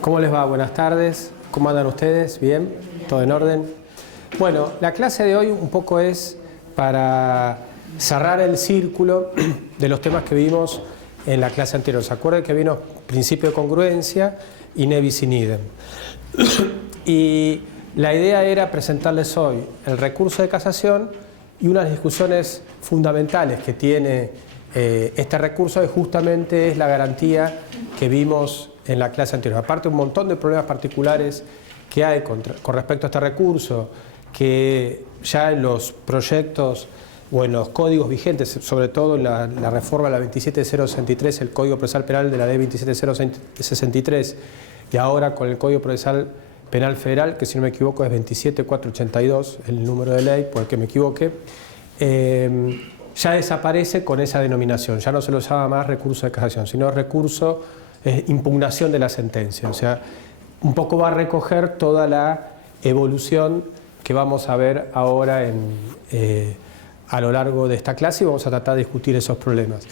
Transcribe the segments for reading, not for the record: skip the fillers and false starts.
¿Cómo les va? Buenas tardes. ¿Cómo andan ustedes? ¿Bien? ¿Todo en orden? Bueno, la clase de hoy un poco es para cerrar el círculo de los temas que vimos en la clase anterior. ¿Se acuerdan que vino principio de congruencia y ne bis in idem? Y la idea era presentarles hoy el recurso de casación y unas discusiones fundamentales que tiene este recurso, que justamente es la garantía que vimos en la clase anterior. Aparte, un montón de problemas particulares que hay con respecto a este recurso, que ya en los proyectos o en los códigos vigentes, sobre todo en la reforma de la 27063, el Código Procesal Penal de la ley 27063, y ahora con el Código Procesal Penal Federal, que si no me equivoco es 27482, el número de ley, por el que me equivoque, ya desaparece con esa denominación, ya no se lo llama más recurso de casación, sino recurso impugnación de la sentencia. O sea, un poco va a recoger toda la evolución que vamos a ver ahora a lo largo de esta clase, y vamos a tratar de discutir esos problemas.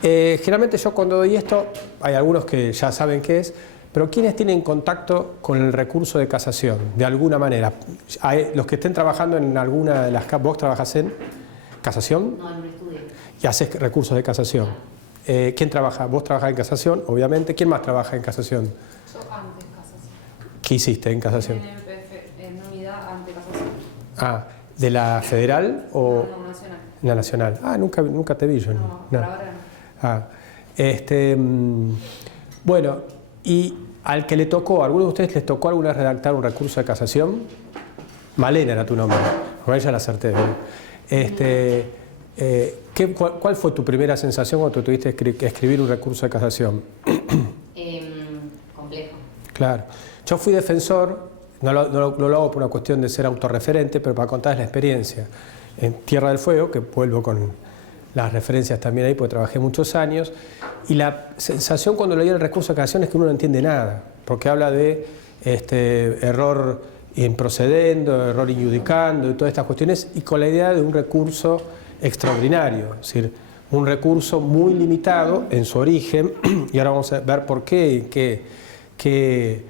Generalmente yo cuando doy esto, hay algunos que ya saben qué es, pero ¿quiénes tienen contacto con el recurso de casación? De alguna manera. Los que estén trabajando en alguna de las... ¿Vos trabajás en casación? No, en un estudio. Y haces recursos de casación. ¿Quién trabaja? Vos trabajás en casación, obviamente. ¿Quién más trabaja en casación? Yo antes casación. ¿Qué hiciste en casación? En MPF, en unidad ante casación. Ah, ¿de la federal o...? No, nacional. La nacional. Ah, nunca te vi yo. No, por ahora no. Ah, bueno, y al que le tocó, ¿a alguno de ustedes les tocó alguna vez redactar un recurso de casación? Malena era tu nombre. Con ella la acerté. ¿Cuál fue tu primera sensación cuando tuviste que escribir un recurso de casación? Complejo. Claro. Yo fui defensor, no lo hago por una cuestión de ser autorreferente, pero para contarles la experiencia. En Tierra del Fuego, que vuelvo con las referencias también ahí, porque trabajé muchos años, y la sensación cuando leí el recurso de casación es que uno no entiende nada, porque habla de error improcedendo, error injudicando y todas estas cuestiones, y con la idea de un recurso extraordinario, es decir, un recurso muy limitado en su origen, y ahora vamos a ver por qué y qué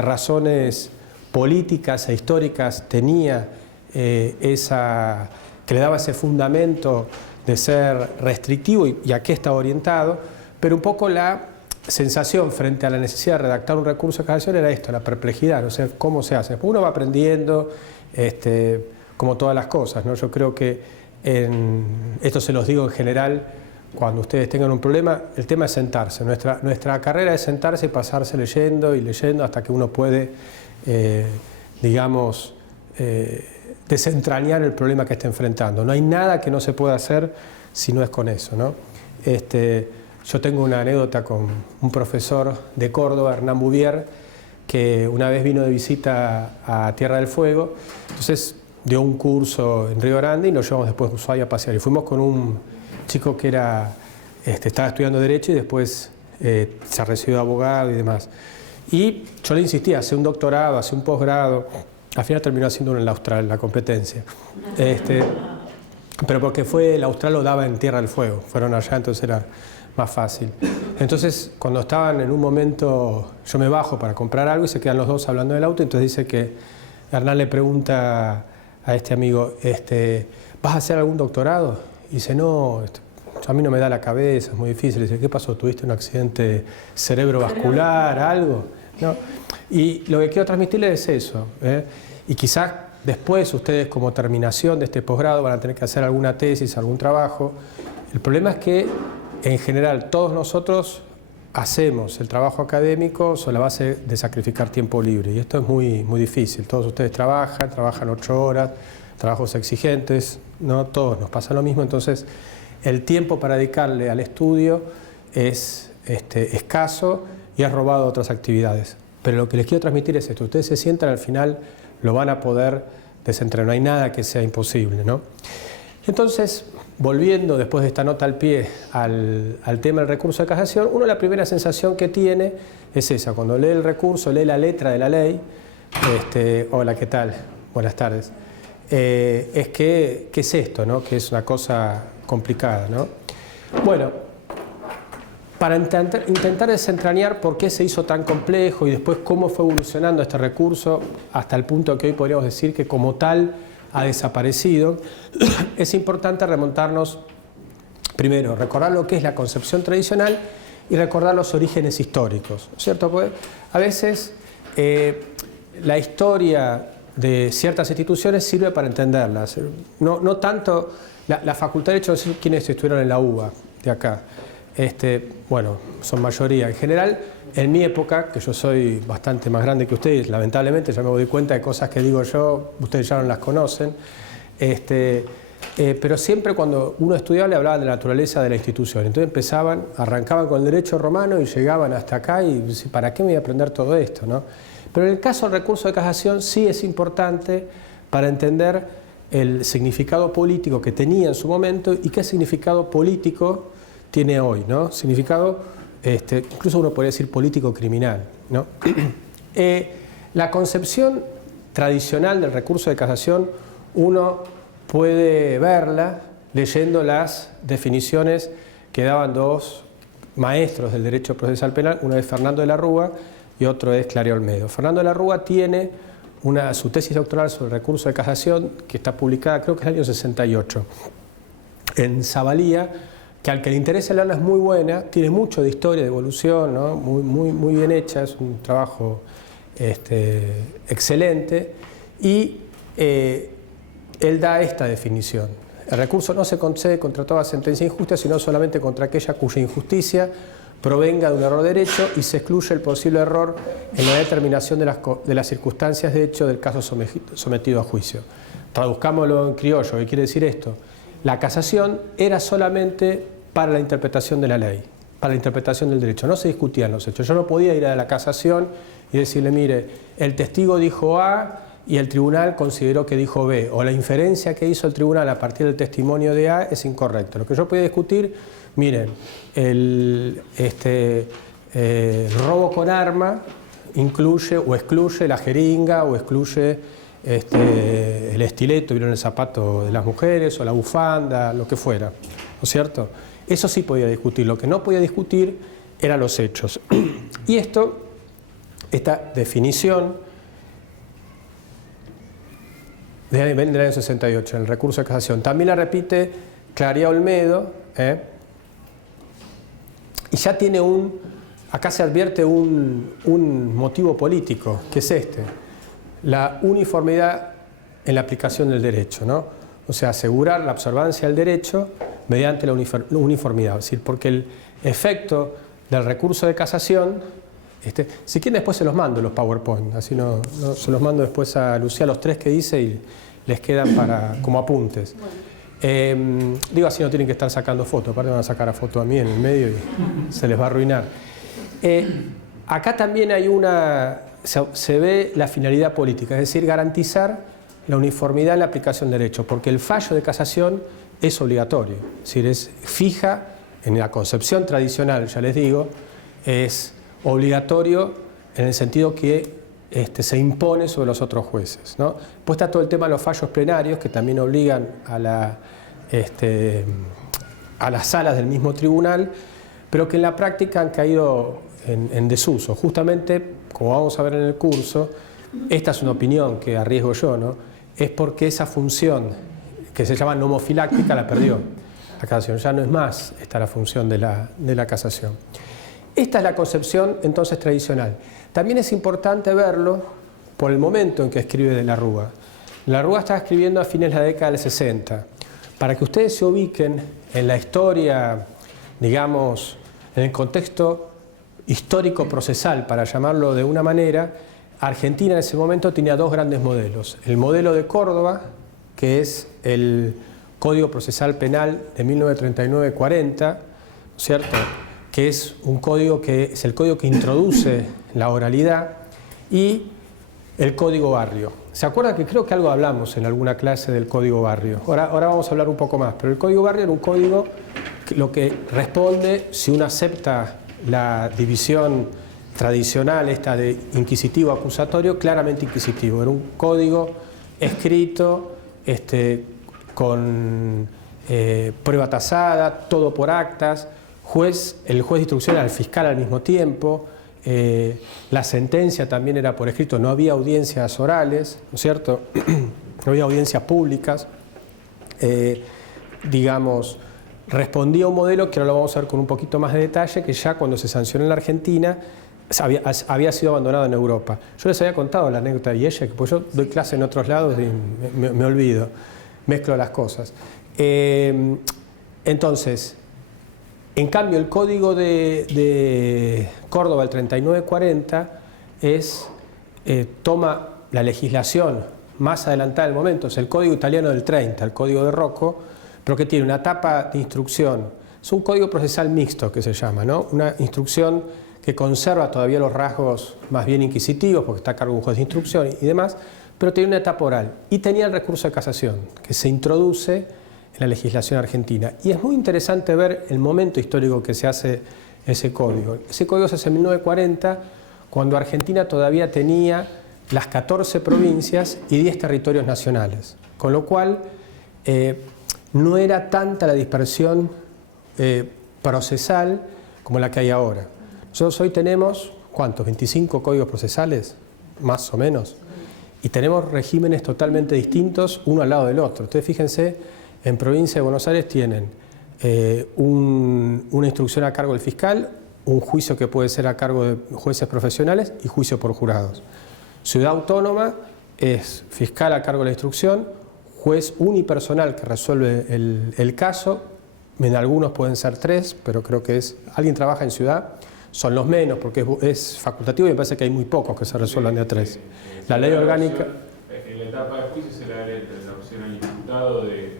razones políticas e históricas tenía que le daba ese fundamento de ser restrictivo y a qué está orientado, pero un poco la sensación frente a la necesidad de redactar un recurso de casación era esto, la perplejidad, o sea, cómo se hace. Después uno va aprendiendo, como todas las cosas, ¿no? Yo creo que esto se los digo en general, cuando ustedes tengan un problema, el tema es sentarse. Nuestra carrera es sentarse y pasarse leyendo y leyendo hasta que uno puede, desentrañar el problema que está enfrentando. No hay nada que no se pueda hacer si no es con eso, ¿no? Yo tengo una anécdota con un profesor de Córdoba, Hernán Bouvier, que una vez vino de visita a Tierra del Fuego, entonces dio un curso en Río Grande y nos llevamos después a Ushuaia a pasear. Y fuimos con un chico que estaba estudiando Derecho y después se recibió de abogado y demás. Y yo le insistí, hace un doctorado, hace un posgrado. Al final terminó haciendo uno en la Austral, la competencia. Pero porque el Austral lo daba en Tierra del Fuego. Fueron allá, entonces era más fácil. Entonces, cuando estaban en un momento, yo me bajo para comprar algo y se quedan los dos hablando del auto. Entonces dice que Hernán le pregunta a este amigo, ¿vas a hacer algún doctorado? Y dice, no, a mí no me da la cabeza, es muy difícil. Dice, ¿qué pasó? ¿Tuviste un accidente cerebrovascular, algo? No. Y lo que quiero transmitirles es eso. Y quizás después ustedes, como terminación de este posgrado, van a tener que hacer alguna tesis, algún trabajo. El problema es que, en general, todos nosotros hacemos el trabajo académico sobre la base de sacrificar tiempo libre. Y esto es muy, muy difícil. Todos ustedes trabajan 8 horas, trabajos exigentes, ¿no? Todos nos pasa lo mismo. Entonces, el tiempo para dedicarle al estudio es escaso y es robado a otras actividades. Pero lo que les quiero transmitir es esto. Ustedes se sientan, al final lo van a poder desentrenar. No hay nada que sea imposible, ¿no? Entonces, volviendo después de esta nota al pie al tema del recurso de casación, uno la primera sensación que tiene es esa. Cuando lee el recurso, lee la letra de la ley. Hola, ¿qué tal? Buenas tardes. ¿Qué es esto, no? Que es una cosa complicada, ¿no? Bueno, para intentar desentrañar por qué se hizo tan complejo y después cómo fue evolucionando este recurso hasta el punto que hoy podríamos decir que como tal ha desaparecido, es importante remontarnos, primero, recordar lo que es la concepción tradicional y recordar los orígenes históricos, ¿cierto? Porque a veces la historia de ciertas instituciones sirve para entenderlas. No tanto la Facultad de Derecho, no sé quiénes estuvieron en la UBA de acá. Bueno, son mayoría. En general, en mi época, que yo soy bastante más grande que ustedes, lamentablemente ya me doy cuenta de cosas que digo yo, ustedes ya no las conocen, pero siempre cuando uno estudiaba le hablaban de la naturaleza de la institución. Entonces arrancaban con el derecho romano y llegaban hasta acá y ¿para qué me voy a aprender todo esto, no? Pero en el caso del recurso de casación sí es importante para entender el significado político que tenía en su momento y qué significado político tiene hoy, ¿no? Significado, incluso uno podría decir político-criminal, ¿no? La concepción tradicional del recurso de casación uno puede verla leyendo las definiciones que daban dos maestros del derecho procesal penal, uno es Fernando de la Rúa y otro es Clarea Olmedo. Fernando de la Rúa tiene su tesis doctoral sobre el recurso de casación que está publicada creo que en el año 68 en Zavalía, que al que le interesa leerla es muy buena, tiene mucho de historia, de evolución, ¿no? Muy bien hecha, es un trabajo excelente, y él da esta definición: el recurso no se concede contra toda sentencia injusta, sino solamente contra aquella cuya injusticia provenga de un error de derecho y se excluye el posible error en la determinación de las circunstancias de hecho del caso sometido a juicio. Traduzcámoslo en criollo, ¿qué quiere decir esto? La casación era solamente para la interpretación de la ley, para la interpretación del derecho, no se discutían los hechos. Yo no podía ir a la casación y decirle, mire, el testigo dijo A y el tribunal consideró que dijo B, o la inferencia que hizo el tribunal a partir del testimonio de A es incorrecto. Lo que yo podía discutir, miren, el robo con arma incluye o excluye la jeringa o excluye el estileto, vieron el zapato de las mujeres o la bufanda, lo que fuera, ¿no es cierto? Eso sí podía discutir. Lo que no podía discutir eran los hechos. Y esta definición del año 68, en el recurso de casación, también la repite Clarea Olmedo, y ya tiene acá se advierte un motivo político, que es la uniformidad en la aplicación del derecho, ¿no? O sea, asegurar la observancia del derecho mediante la uniformidad, es decir, porque el efecto del recurso de casación, si quieren después se los mando los PowerPoint, así no se los mando después a Lucía los tres que dice y les quedan como apuntes. Digo así, no tienen que estar sacando fotos, aparte van a sacar a foto a mí en el medio y se les va a arruinar. Acá también hay se ve la finalidad política, es decir, garantizar la uniformidad en la aplicación del derecho, porque el fallo de casación es obligatorio, es decir, es fija en la concepción tradicional, ya les digo, es obligatorio en el sentido que se impone sobre los otros jueces, ¿no? Pues está todo el tema de los fallos plenarios que también obligan a las salas del mismo tribunal, pero que en la práctica han caído en desuso. Justamente, como vamos a ver en el curso, esta es una opinión que arriesgo yo, ¿no? Es porque esa función que se llama nomofiláctica la perdió la casación, ya no es más esta la función de la casación. Esta es la concepción entonces tradicional. También es importante verlo por el momento en que escribe de la Rúa. La Rúa está escribiendo a fines de la década del 60. Para que ustedes se ubiquen en la historia, digamos, en el contexto histórico-procesal, para llamarlo de una manera, Argentina en ese momento tenía dos grandes modelos. El modelo de Córdoba, que es el Código Procesal Penal de 1939-40, ¿cierto?, que es un código es el código que introduce la oralidad, y el Código Barrio. ¿Se acuerdan que creo que algo hablamos en alguna clase del Código Barrio? Ahora vamos a hablar un poco más, pero el Código Barrio era un código que lo que responde, si uno acepta la división tradicional esta de inquisitivo acusatorio, claramente inquisitivo. Era un código escrito con prueba tasada, todo por actas, el juez de instrucción era el fiscal al mismo tiempo, la sentencia también era por escrito, no había audiencias orales, ¿no es cierto? No había audiencias públicas. Digamos, respondía a un modelo que ahora lo vamos a ver con un poquito más de detalle, que ya cuando se sancionó en la Argentina había sido abandonado en Europa. Yo les había contado la anécdota de Yeye, pues yo doy clase en otros lados y me olvido, mezclo las cosas. Entonces, en cambio, el código de Córdoba, el 3940, toma la legislación más adelantada del momento, es el código italiano del 30, el código de Rocco, pero que tiene una etapa de instrucción. Es un código procesal mixto que se llama, ¿no? Una instrucción que conserva todavía los rasgos más bien inquisitivos, porque está a cargo de un juez de instrucción y demás, pero tiene una etapa oral. Y tenía el recurso de casación, que se introduce en la legislación argentina. Y es muy interesante ver el momento histórico que se hace ese código. Ese código se hace en 1940, cuando Argentina todavía tenía las 14 provincias y 10 territorios nacionales. Con lo cual, no era tanta la dispersión procesal como la que hay ahora. Nosotros hoy tenemos, ¿cuántos? 25 códigos procesales, más o menos. Y tenemos regímenes totalmente distintos uno al lado del otro. Ustedes fíjense, en provincia de Buenos Aires tienen una instrucción a cargo del fiscal, un juicio que puede ser a cargo de jueces profesionales y juicio por jurados. Ciudad autónoma es fiscal a cargo de la instrucción, juez unipersonal que resuelve el caso, en algunos pueden ser 3, pero creo que alguien trabaja en ciudad, son los menos porque es facultativo y me parece que hay muy pocos que se resuelvan de a 3. La ley orgánica... En la etapa de juicio se le da la opción al imputado de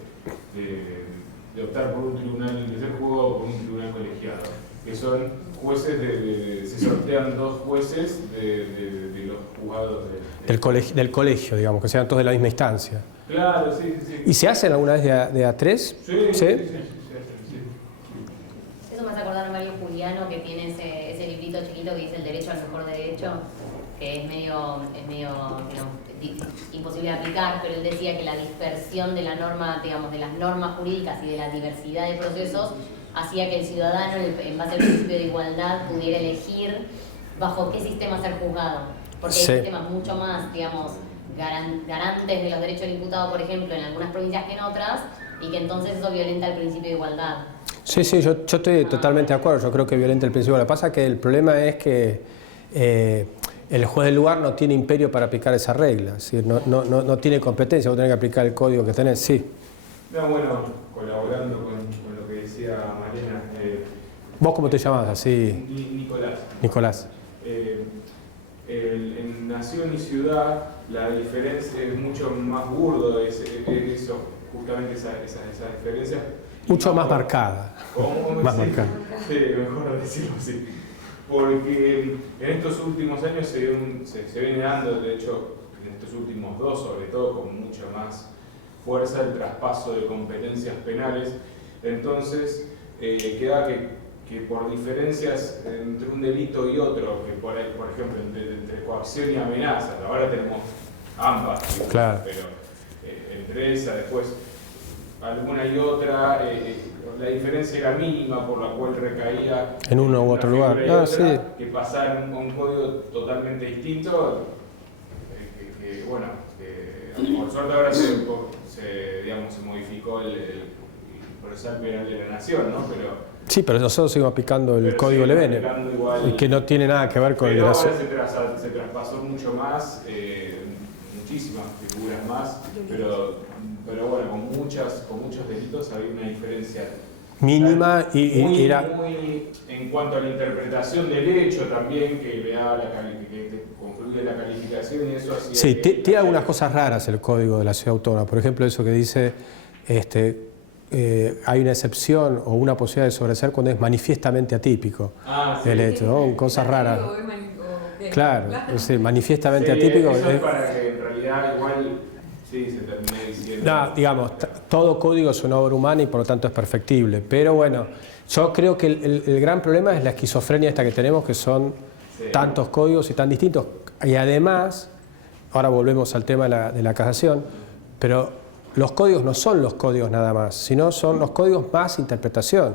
optar por un tribunal, de ser juzgado por un tribunal colegiado, que son jueces se sortean 2 jueces de los juzgados del colegio, digamos, que sean todos de la misma instancia. Claro, sí. ¿Y se hacen alguna vez de a 3? Sí. Eso me hace acordar a Mario Juliano, que tiene ese librito chiquito que dice El derecho al mejor derecho, que es medio digamos, imposible de aplicar, pero él decía que la dispersión de la norma, digamos, de las normas jurídicas y de la diversidad de procesos hacía que el ciudadano, en base al principio de igualdad, pudiera elegir bajo qué sistema ser juzgado. Porque hay sistemas mucho más, digamos, garantes de los derechos del imputado, por ejemplo, en algunas provincias que en otras, y que entonces eso violenta el principio de igualdad. Sí, yo estoy totalmente de acuerdo, yo creo que violenta el principio. Lo que pasa es que el problema es que el juez del lugar no tiene imperio para aplicar esa regla, es decir, no tiene competencia, vos tenés que aplicar el código que tenés, sí. No, bueno, colaborando con lo que decía Malena. ¿Vos cómo te llamás así? Nicolás. En nación y ciudad la diferencia es mucho más burdo, eso, justamente esa diferencia. Mucho más marcada. Más marcada. Sí, mejor decirlo así. Porque en estos últimos años se viene dando, de hecho, en estos últimos 2 sobre todo, con mucha más fuerza el traspaso de competencias penales. Entonces, queda que por diferencias entre un delito y otro, que por ejemplo entre coacción y amenaza, ahora tenemos ambas, claro. Pero entre esa después alguna y otra, la diferencia era mínima por la cual recaía en uno u otro lugar. Sí. Que pasar a un código totalmente distinto, por suerte ahora se modificó el procesal penal de la nación, ¿no? Sí, pero nosotros seguimos aplicando el código Levene, que no tiene nada que ver con el de la nación. Ahora se traspasó mucho más, muchísimas figuras más, pero bueno, con muchos delitos había una diferencia mínima muy, era muy en cuanto a la interpretación del hecho también, que le daba que concluye la calificación y eso hacía. Sí, tiene algunas cosas raras el código de la ciudad autónoma, por ejemplo eso que dice hay una excepción o una posibilidad de sobreseer cuando es manifiestamente atípico el hecho, ¿no? Cosas raras. Claro, manifiestamente atípico. Eso es para que en realidad igual sí se termine diciendo. No, digamos, todo código es una obra humana y por lo tanto es perfectible, pero bueno, yo creo que el gran problema es la esquizofrenia esta que tenemos, que son tantos códigos y tan distintos, y además, ahora volvemos al tema de la casación, pero los códigos no son los códigos nada más, sino son los códigos más interpretación.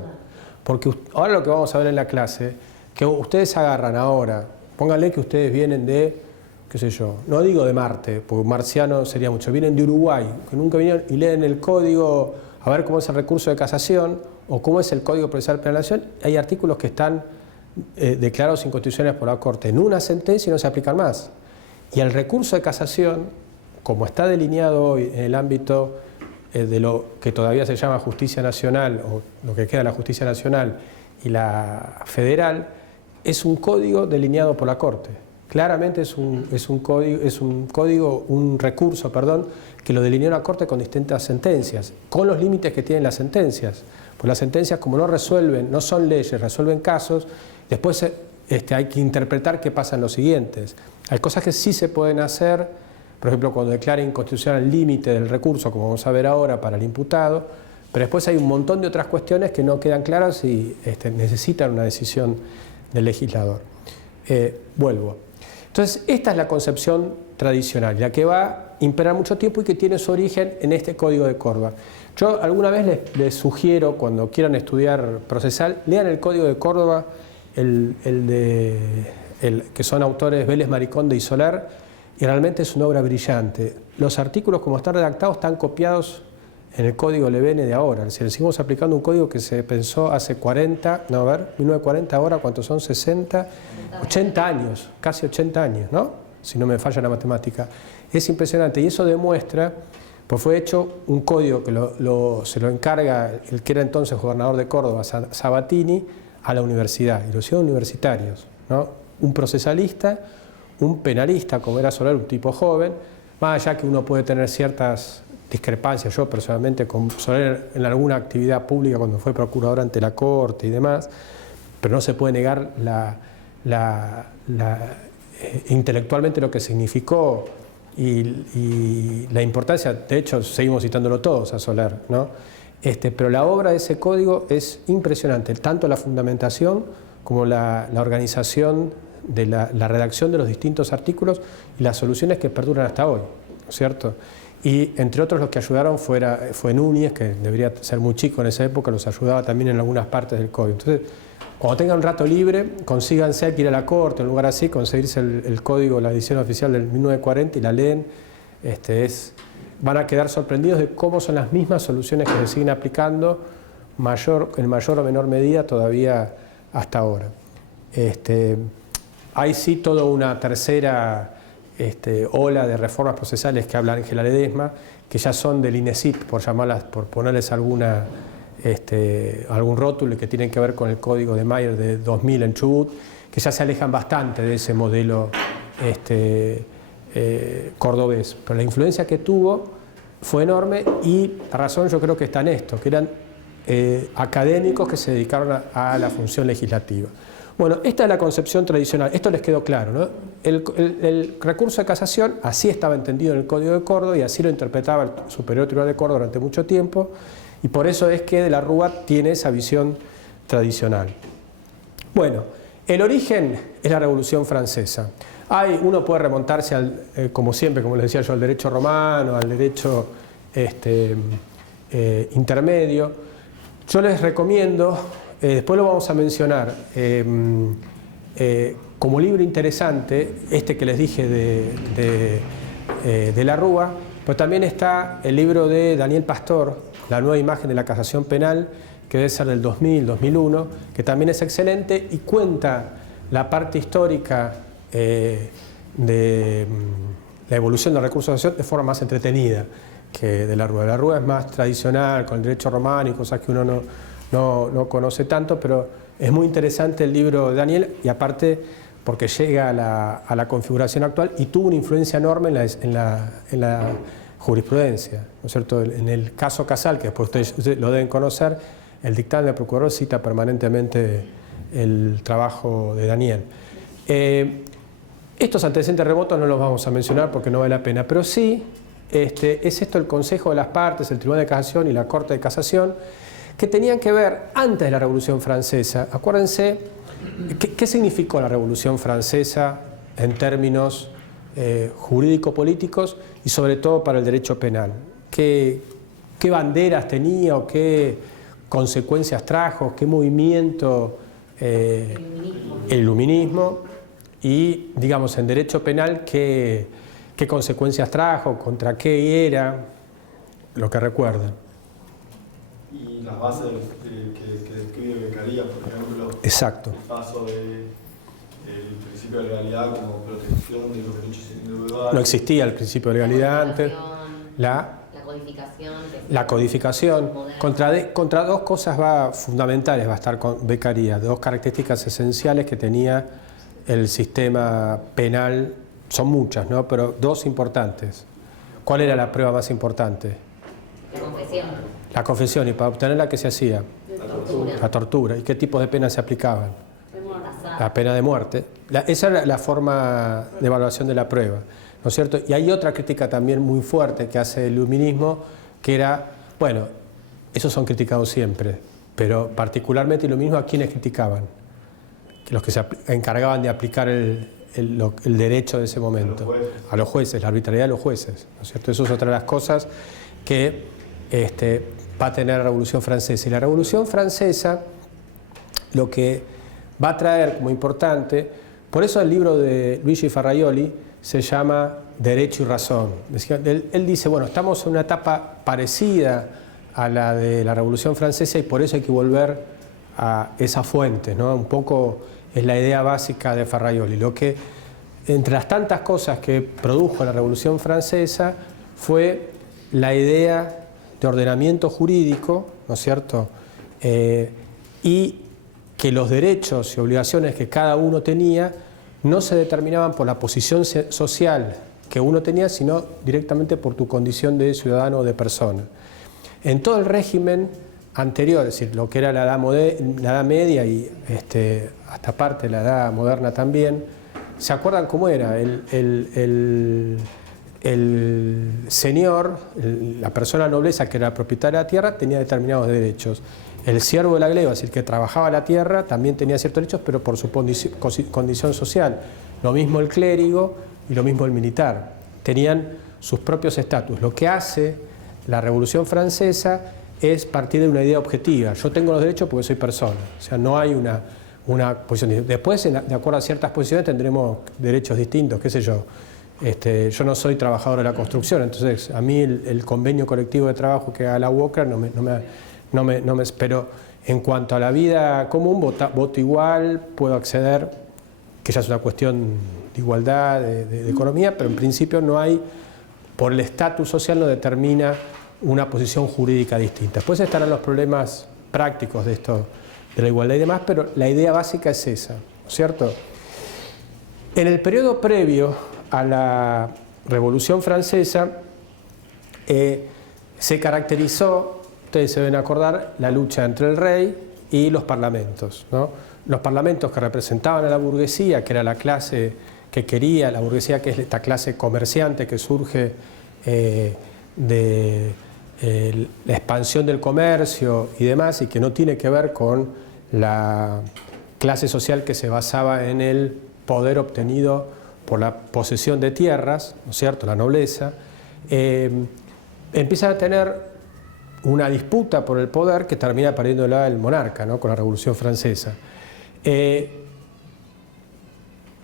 Porque ahora lo que vamos a ver en la clase, que ustedes agarran ahora, pónganle que ustedes vienen de, qué sé yo, no digo de Marte, porque marciano sería mucho, vienen de Uruguay, que nunca vinieron y leen el código, a ver cómo es el recurso de casación o cómo es el Código Procesal Penal de la Nación. Hay artículos que están declarados inconstitucionales por la Corte en una sentencia y no se aplican más. Y el recurso de casación, como está delineado hoy en el ámbito de lo que todavía se llama justicia nacional, o lo que queda de la justicia nacional y la federal, es un código delineado por la Corte. Claramente es un recurso, que lo delineó la Corte con distintas sentencias, con los límites que tienen las sentencias. Pues las sentencias, como no resuelven, no son leyes, resuelven casos, después hay que interpretar qué pasa en los siguientes. Hay cosas que sí se pueden hacer, por ejemplo, cuando declara inconstitucional el límite del recurso, como vamos a ver ahora, para el imputado, pero después hay un montón de otras cuestiones que no quedan claras y necesitan una decisión del legislador. Vuelvo. Entonces, esta es la concepción tradicional, la que va a imperar mucho tiempo y que tiene su origen en este Código de Córdoba. Yo alguna vez les sugiero, cuando quieran estudiar procesal, lean el Código de Córdoba, que son autores Vélez, Mariconde y Soler, y realmente es una obra brillante. Los artículos, como están redactados, están copiados en el Código Levene de ahora. Es decir, seguimos aplicando un código que se pensó hace 1940 ahora, ¿cuántos son? 60, 80 años, casi 80 años, ¿no? Si no me falla la matemática. Es impresionante y eso demuestra, pues fue hecho un código que se lo encarga el que era entonces gobernador de Córdoba, Sabatini, a la universidad, y lo hicieron universitarios, ¿no? Un procesalista, un penalista, como era Soler, un tipo joven, más allá que uno puede tener ciertas discrepancias, yo personalmente con Soler en alguna actividad pública cuando fue procurador ante la Corte y demás, pero no se puede negar intelectualmente lo que significó y la importancia. De hecho seguimos citándolo todos a Soler, ¿no? Pero la obra de ese código es impresionante, tanto la fundamentación como la organización de la redacción de los distintos artículos y las soluciones que perduran hasta hoy, ¿no es cierto? Y entre otros los que ayudaron fue Núñez, que debería ser muy chico en esa época, los ayudaba también en algunas partes del código. Entonces, cuando tengan un rato libre, consíganse que ir a la Corte, en un lugar así, conseguirse el código, la edición oficial del 1940 y la leen. Van a quedar sorprendidos de cómo son las mismas soluciones que se siguen aplicando en mayor o menor medida todavía hasta ahora. Hay sí toda una tercera ola de reformas procesales que habla Ángela Ledesma, que ya son del INESIP, por ponerles algún rótulo que tienen que ver con el código de Mayer de 2000 en Chubut, que ya se alejan bastante de ese modelo cordobés. Pero la influencia que tuvo fue enorme y la razón yo creo que está en esto, que eran académicos que se dedicaron a la función legislativa. Bueno, esta es la concepción tradicional, esto les quedó claro, ¿no? El recurso de casación, así estaba entendido en el Código de Córdoba y así lo interpretaba el Superior Tribunal de Córdoba durante mucho tiempo, y por eso es que de la Rúa tiene esa visión tradicional. Bueno, el origen es la Revolución Francesa. Uno puede remontarse, como siempre, como les decía yo, al derecho romano, al derecho intermedio. Yo les recomiendo, después lo vamos a mencionar, como libro interesante, que les dije de la Rúa, pero también está el libro de Daniel Pastor, La nueva imagen de la casación penal, que debe ser del 2000, 2001, que también es excelente y cuenta la parte histórica de la evolución del recurso de casación de forma más entretenida que de la Rúa. La Rúa es más tradicional, con el derecho romano y cosas que uno no conoce tanto, pero es muy interesante el libro de Daniel, y aparte porque llega a la configuración actual y tuvo una influencia enorme en la jurisprudencia, ¿no es cierto? En el caso Casal, que después ustedes lo deben conocer, el dictamen del procurador cita permanentemente el trabajo de Daniel. Estos antecedentes remotos no los vamos a mencionar porque no vale la pena, pero sí es esto el Consejo de las Partes, el Tribunal de Casación y la Corte de Casación, que tenían que ver antes de la Revolución Francesa. Acuérdense, ¿qué significó la Revolución Francesa en términos jurídico-políticos y sobre todo para el derecho penal? ¿Qué banderas tenía o consecuencias trajo, qué movimiento el iluminismo y, digamos, en derecho penal, qué consecuencias trajo, contra qué era, lo que recuerden. Y las bases que describe Beccaria, por ejemplo, exacto. El paso del principio de legalidad como protección de los derechos individuales. No existía el principio de legalidad antes. La codificación. Contra dos cosas fundamentales va a estar con Beccaria, dos características esenciales que tenía el sistema penal, son muchas, ¿no? Pero dos importantes. ¿Cuál era la prueba más importante? La confesión. La confesión, y para obtenerla, ¿qué se hacía? La tortura. ¿Y qué tipos de penas se aplicaban? La pena de muerte. Esa era la forma de evaluación de la prueba, ¿no es cierto? Y hay otra crítica también muy fuerte que hace el iluminismo, que era, bueno, esos son criticados siempre, pero particularmente el iluminismo, ¿a quiénes criticaban? Que los que se encargaban de aplicar el derecho de ese momento. A los jueces, la arbitrariedad de los jueces, ¿no es cierto? Eso es otra de las cosas que va a tener la Revolución Francesa. Y la Revolución Francesa lo que va a traer como importante, por eso el libro de Luigi Ferraioli se llama Derecho y Razón. Él dice, bueno, estamos en una etapa parecida a la de la Revolución Francesa y por eso hay que volver a esa fuente, ¿no? Un poco es la idea básica de Ferraioli. Lo que, entre las tantas cosas que produjo la Revolución Francesa, fue la idea de ordenamiento jurídico, ¿no es cierto? Y que los derechos y obligaciones que cada uno tenía no se determinaban por la posición social que uno tenía, sino directamente por tu condición de ciudadano o de persona. En todo el régimen anterior, es decir, lo que era la Edad Media y hasta parte la Edad Moderna también, ¿se acuerdan cómo era? El señor, la persona nobleza que era propietaria de la tierra, tenía determinados derechos. El siervo de la gleba, es decir, que trabajaba la tierra, también tenía ciertos derechos, pero por su condición social. Lo mismo el clérigo y lo mismo el militar. Tenían sus propios estatus. Lo que hace la Revolución Francesa es partir de una idea objetiva. Yo tengo los derechos porque soy persona. O sea, no hay una posición. Después, de acuerdo a ciertas posiciones, tendremos derechos distintos, qué sé yo. Yo no soy trabajador de la construcción, entonces a mí el convenio colectivo de trabajo que haga la UOCRA pero en cuanto a la vida común, voto igual, puedo acceder, que ya es una cuestión de igualdad, de economía, pero en principio no hay, por el estatus social no determina una posición jurídica distinta. Después estarán los problemas prácticos de esto, de la igualdad y demás, pero la idea básica es esa, ¿no es cierto? En el periodo previo a la Revolución Francesa se caracterizó, ustedes se deben acordar, la lucha entre el rey y los parlamentos, ¿no? Los parlamentos que representaban a la burguesía, que era la clase que quería, la burguesía que es esta clase comerciante que surge de la expansión del comercio y demás, y que no tiene que ver con la clase social que se basaba en el poder obtenido por la posesión de tierras, ¿no es cierto?, la nobleza, empieza a tener una disputa por el poder que termina perdiéndola el monarca, ¿no?, con la Revolución Francesa.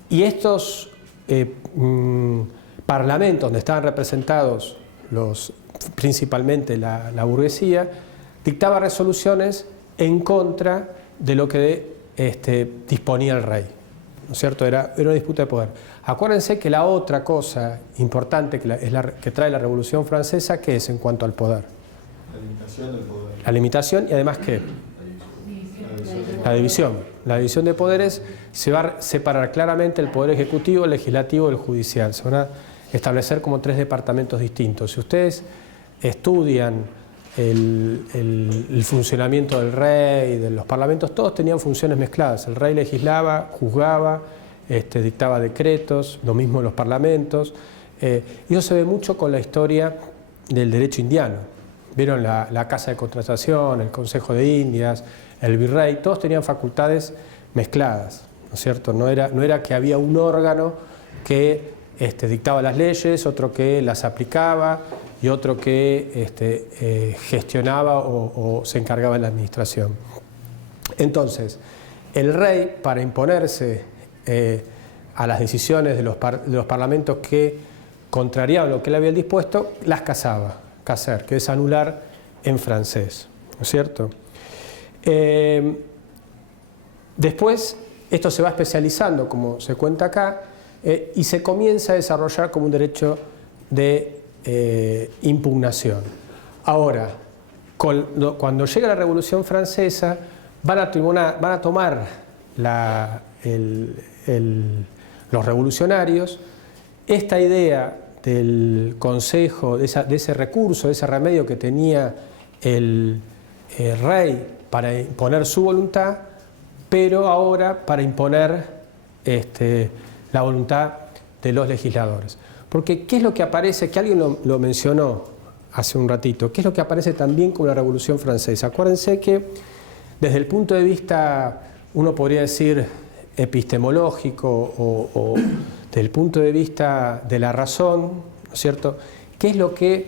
Y estos parlamentos donde estaban representados principalmente la burguesía, dictaba resoluciones en contra de lo que disponía el rey, ¿no es cierto? Era una disputa de poder. Acuérdense que la otra cosa importante que trae la Revolución Francesa, ¿qué es en cuanto al poder? La limitación del poder. La limitación y además ¿qué? La división. La división de poderes se va a separar claramente el poder ejecutivo, el legislativo y el judicial. Se van a establecer como tres departamentos distintos. Si ustedes estudian el funcionamiento del rey, de los parlamentos, todos tenían funciones mezcladas. El rey legislaba, juzgaba, dictaba decretos, lo mismo los parlamentos. Y eso se ve mucho con la historia del derecho indiano. Vieron la Casa de Contratación, el Consejo de Indias, el Virrey, todos tenían facultades mezcladas, ¿no es cierto? No era que había un órgano que dictaba las leyes, otro que las aplicaba y otro que gestionaba o se encargaba de la administración. Entonces, el rey, para imponerse a las decisiones de los parlamentos que contrariaban lo que él había dispuesto, las casaba, caser, que es anular en francés, ¿no es cierto? Después, esto se va especializando, como se cuenta acá, y se comienza a desarrollar como un derecho de impugnación. Ahora, cuando llega la Revolución Francesa, van a tomar los revolucionarios esta idea del consejo, de ese recurso, de ese remedio que tenía el rey para imponer su voluntad, pero ahora para imponer la voluntad de los legisladores. Porque ¿qué es lo que aparece? Que alguien lo mencionó hace un ratito. ¿Qué es lo que aparece también con la Revolución Francesa? Acuérdense que desde el punto de vista, uno podría decir, epistemológico o desde el punto de vista de la razón, ¿no es cierto? ¿Qué es lo que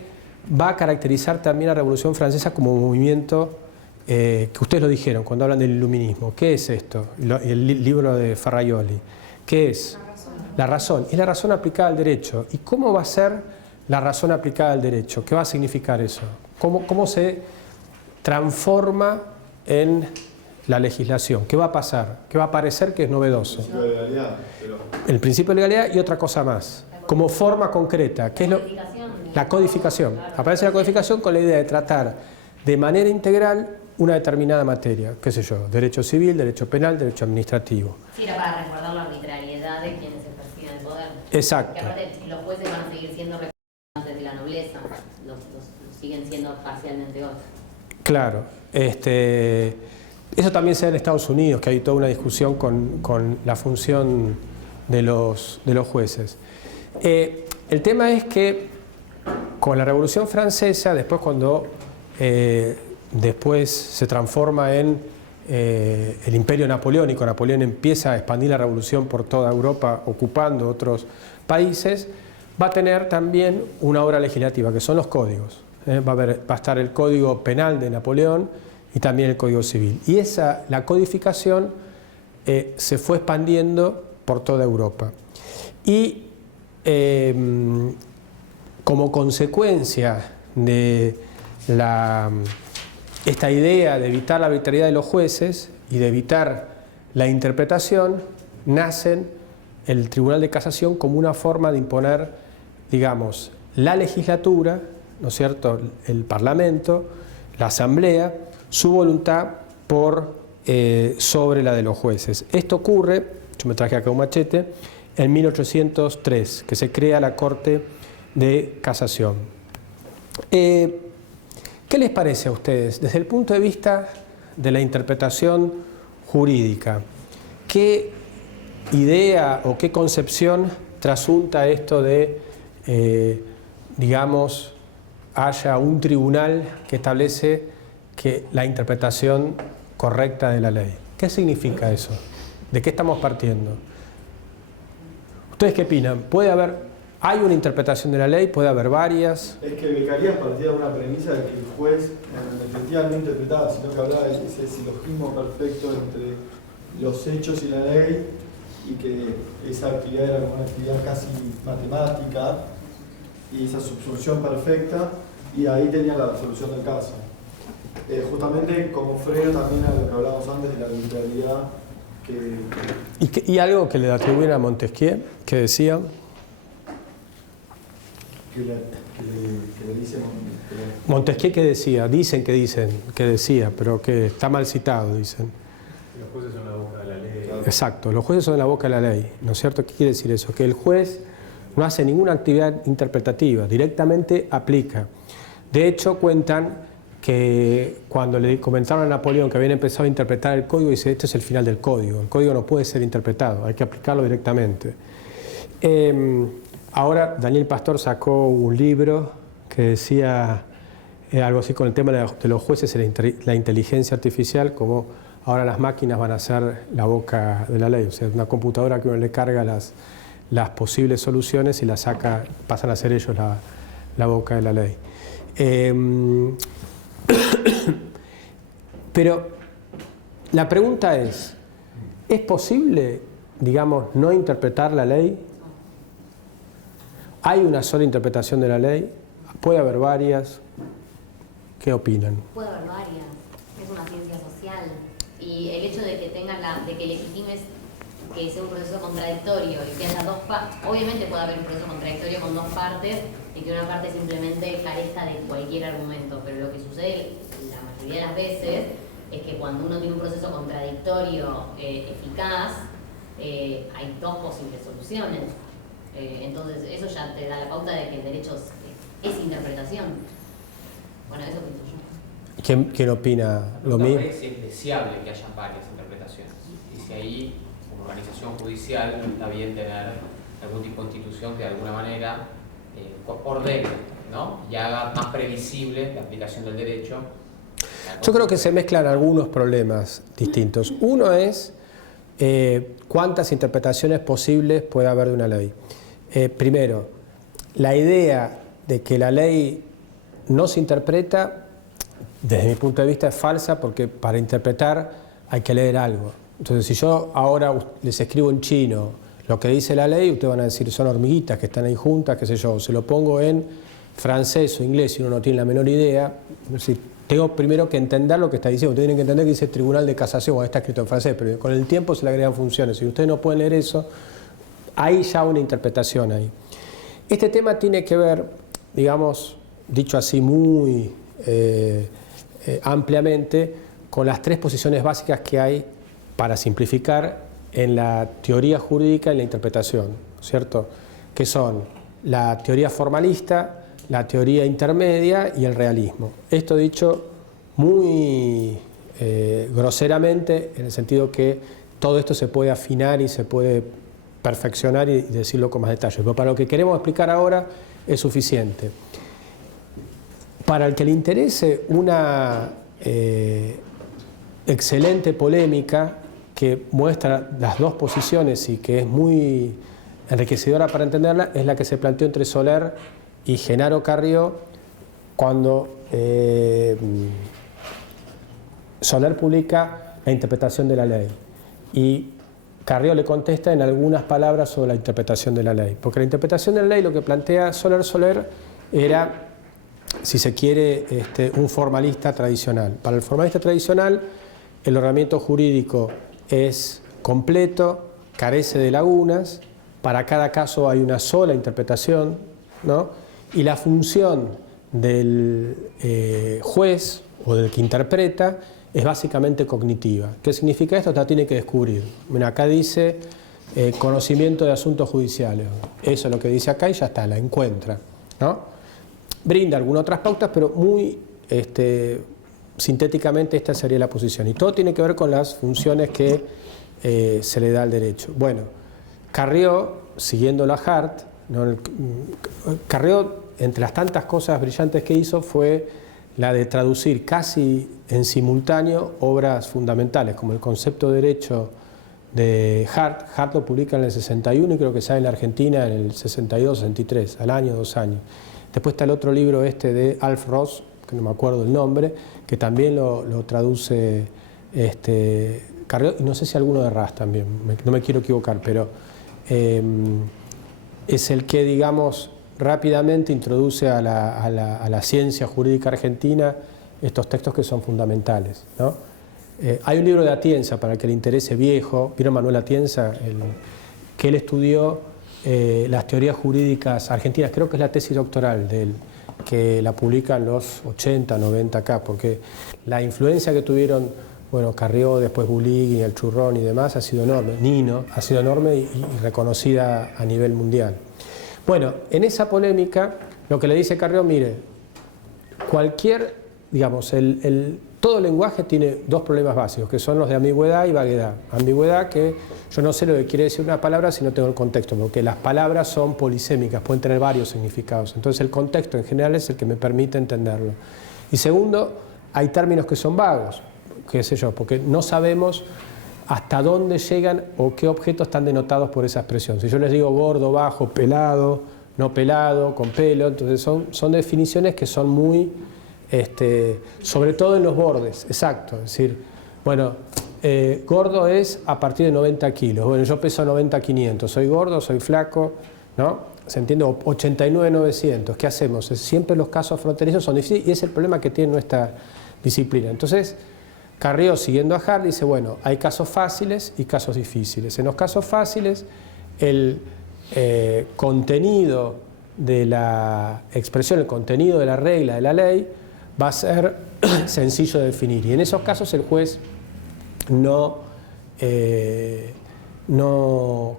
va a caracterizar también a la Revolución Francesa como un movimiento que ustedes lo dijeron cuando hablan del iluminismo? ¿Qué es esto? El libro de Ferraioli. ¿Qué es? La razón. Es la razón aplicada al derecho. ¿Y cómo va a ser la razón aplicada al derecho? ¿Qué va a significar eso? ¿Cómo se transforma en la legislación? ¿Qué va a pasar? ¿Qué va a parecer que es novedoso? El principio de legalidad. El principio de legalidad y otra cosa más. Como forma concreta. ¿Qué es la codificación? Aparece la codificación con la idea de tratar de manera integral una determinada materia. ¿Qué sé yo? Derecho civil, derecho penal, derecho administrativo. Sí, era para resguardar la arbitrariedad de quienes ejercían el poder. Exacto. Que aparte los jueces van a seguir siendo representantes de la nobleza, los siguen siendo parcialmente otros. Claro. Eso también se da en Estados Unidos, que hay toda una discusión con la función de los jueces. El tema es que con la Revolución Francesa, después cuando después se transforma en el Imperio Napoleónico, Napoleón empieza a expandir la revolución por toda Europa, ocupando otros países, va a tener también una obra legislativa, que son los códigos. Va a estar el Código Penal de Napoleón y también el Código Civil. Y la codificación se fue expandiendo por toda Europa. Y como consecuencia de esta idea de evitar la arbitrariedad de los jueces y de evitar la interpretación, nacen el Tribunal de Casación como una forma de imponer, digamos, la legislatura, ¿no es cierto?, el Parlamento, la Asamblea, su voluntad sobre la de los jueces. Esto ocurre, yo me traje acá un machete, en 1803, que se crea la Corte de Casación. ¿Qué les parece a ustedes, desde el punto de vista de la interpretación jurídica? ¿Qué idea o qué concepción trasunta esto de, digamos, haya un tribunal que establece que la interpretación correcta de la ley? ¿Qué significa eso? ¿De qué estamos partiendo? ¿Ustedes qué opinan? ¿Hay una interpretación de la ley? ¿Puede haber varias? Es que Beccaria partía de una premisa de que el juez efectivamente no interpretaba, sino que hablaba de ese silogismo perfecto entre los hechos y la ley, y que esa actividad era como una actividad casi matemática, y esa subsunción perfecta, y ahí tenía la resolución del caso. Justamente como freno también a lo que hablábamos antes de la arbitrariedad. ¿Y algo que le atribuyen a Montesquieu, que decía? Que le dice Montesquieu, ¿qué decía? Dicen que decía, pero que está mal citado, dicen. Los jueces son la boca de la ley. Exacto, los jueces son la boca de la ley, ¿no es cierto? ¿Qué quiere decir eso? Que el juez no hace ninguna actividad interpretativa, directamente aplica. De hecho, cuentan que cuando le comentaron a Napoleón que habían empezado a interpretar el código, dice, este es el final del código no puede ser interpretado, hay que aplicarlo directamente. Ahora Daniel Pastor sacó un libro que decía algo así con el tema de los jueces y la inteligencia artificial, como ahora las máquinas van a ser la boca de la ley, o sea, una computadora que uno le carga las las posibles soluciones y las saca, pasan a ser ellos la boca de la ley. Pero la pregunta ¿es posible, digamos, no interpretar la ley? ¿Hay una sola interpretación de la ley? ¿Puede haber varias? ¿Qué opinan? Puede haber varias, es una ciencia social. Y el hecho de que de que legitimes que sea un proceso contradictorio y que haya dos partes, obviamente puede haber un proceso contradictorio con dos partes y que una parte simplemente carezca de cualquier argumento, pero lo que sucede la mayoría de las veces es que cuando uno tiene un proceso contradictorio eficaz, hay dos posibles soluciones. Entonces eso ya te da la pauta de que el derecho es interpretación. Bueno, eso pienso yo. ¿Quién opina lo mismo? Es deseable que haya varias interpretaciones. Y si ahí, como organización judicial, está bien tener algún tipo de institución que de alguna manera ordene, ¿no? Y haga más previsible la aplicación del derecho. Yo creo que se mezclan algunos problemas distintos. Uno es cuántas interpretaciones posibles puede haber de una ley. Primero, la idea de que la ley no se interpreta, desde mi punto de vista, es falsa, porque para interpretar hay que leer algo. Entonces, si yo ahora les escribo en chino lo que dice la ley, ustedes van a decir son hormiguitas que están ahí juntas, qué sé yo. Se lo pongo en francés o inglés y uno no tiene la menor idea. Es decir, tengo primero que entender lo que está diciendo. Ustedes tienen que entender que dice Tribunal de Casación, bueno, está escrito en francés, pero con el tiempo se le agregan funciones. Si ustedes no pueden leer eso, hay ya una interpretación ahí. Este tema tiene que ver, digamos, dicho así muy ampliamente, con las tres posiciones básicas que hay, para simplificar, en la teoría jurídica y la interpretación, ¿cierto? Que son la teoría formalista, la teoría intermedia y el realismo. Esto dicho muy groseramente, en el sentido que todo esto se puede afinar y se puede perfeccionar y decirlo con más detalle. Pero para lo que queremos explicar ahora es suficiente. Para el que le interese una excelente polémica que muestra las dos posiciones y que es muy enriquecedora para entenderla, es la que se planteó entre Soler y Genaro Carrió cuando Soler publica la interpretación de la ley y Carrió le contesta en algunas palabras sobre la interpretación de la ley, porque la interpretación de la ley, lo que plantea Soler era, si se quiere, un formalista tradicional. Para el formalista tradicional, el ordenamiento jurídico es completo, carece de lagunas, para cada caso hay una sola interpretación, ¿no? Y la función del juez o del que interpreta es básicamente cognitiva. ¿Qué significa esto? La tiene que descubrir. Bueno, acá dice conocimiento de asuntos judiciales. Eso es lo que dice acá y ya está, la encuentra, ¿no? Brinda algunas otras pautas, pero muy sintéticamente esta sería la posición. Y todo tiene que ver con las funciones que se le da al derecho. Bueno, Carrió, siguiendo la Hart, ¿no? Carrió, entre las tantas cosas brillantes que hizo, fue la de traducir casi en simultáneo obras fundamentales, como el concepto de derecho de Hart. Hart lo publica en el 61 y creo que sale en la Argentina en el 62, 63, al año, 2 años. Después está el otro libro de Alf Ross, que no me acuerdo el nombre, que también lo traduce Carrió, y no sé si alguno de Ras también, no me quiero equivocar, pero es el que, digamos, rápidamente introduce a la ciencia jurídica argentina estos textos que son fundamentales, ¿no? Hay un libro de Atienza, para el que le interese, viejo, ¿vieron Manuel Atienza? Que él estudió las teorías jurídicas argentinas, creo que es la tesis doctoral de él, que la publica en los 80, 90 acá, porque la influencia que tuvieron, bueno, Carrió, después Buligui, el Churrón y demás, ha sido enorme. Nino ha sido enorme y reconocida a nivel mundial. Bueno, en esa polémica, lo que le dice Carrió, mire, cualquier, digamos, todo lenguaje tiene dos problemas básicos, que son los de ambigüedad y vaguedad. Ambigüedad, que yo no sé lo que quiere decir una palabra si no tengo el contexto, porque las palabras son polisémicas, pueden tener varios significados. Entonces el contexto en general es el que me permite entenderlo. Y segundo, hay términos que son vagos, qué sé yo, porque no sabemos hasta dónde llegan o qué objetos están denotados por esa expresión. Si yo les digo gordo, bajo, pelado, no pelado, con pelo, entonces son definiciones que son muy, sobre todo en los bordes, exacto. Es decir, bueno, gordo es a partir de 90 kilos. Bueno, yo peso 90-500, soy gordo, soy flaco, ¿no? ¿Se entiende? 89-900. ¿Qué hacemos? Siempre los casos fronterizos son difíciles y es el problema que tiene nuestra disciplina. Entonces, Carrió, siguiendo a Hart, dice, bueno, hay casos fáciles y casos difíciles. En los casos fáciles, el contenido de la expresión, el contenido de la regla, de la ley, va a ser sencillo de definir. Y en esos casos el juez no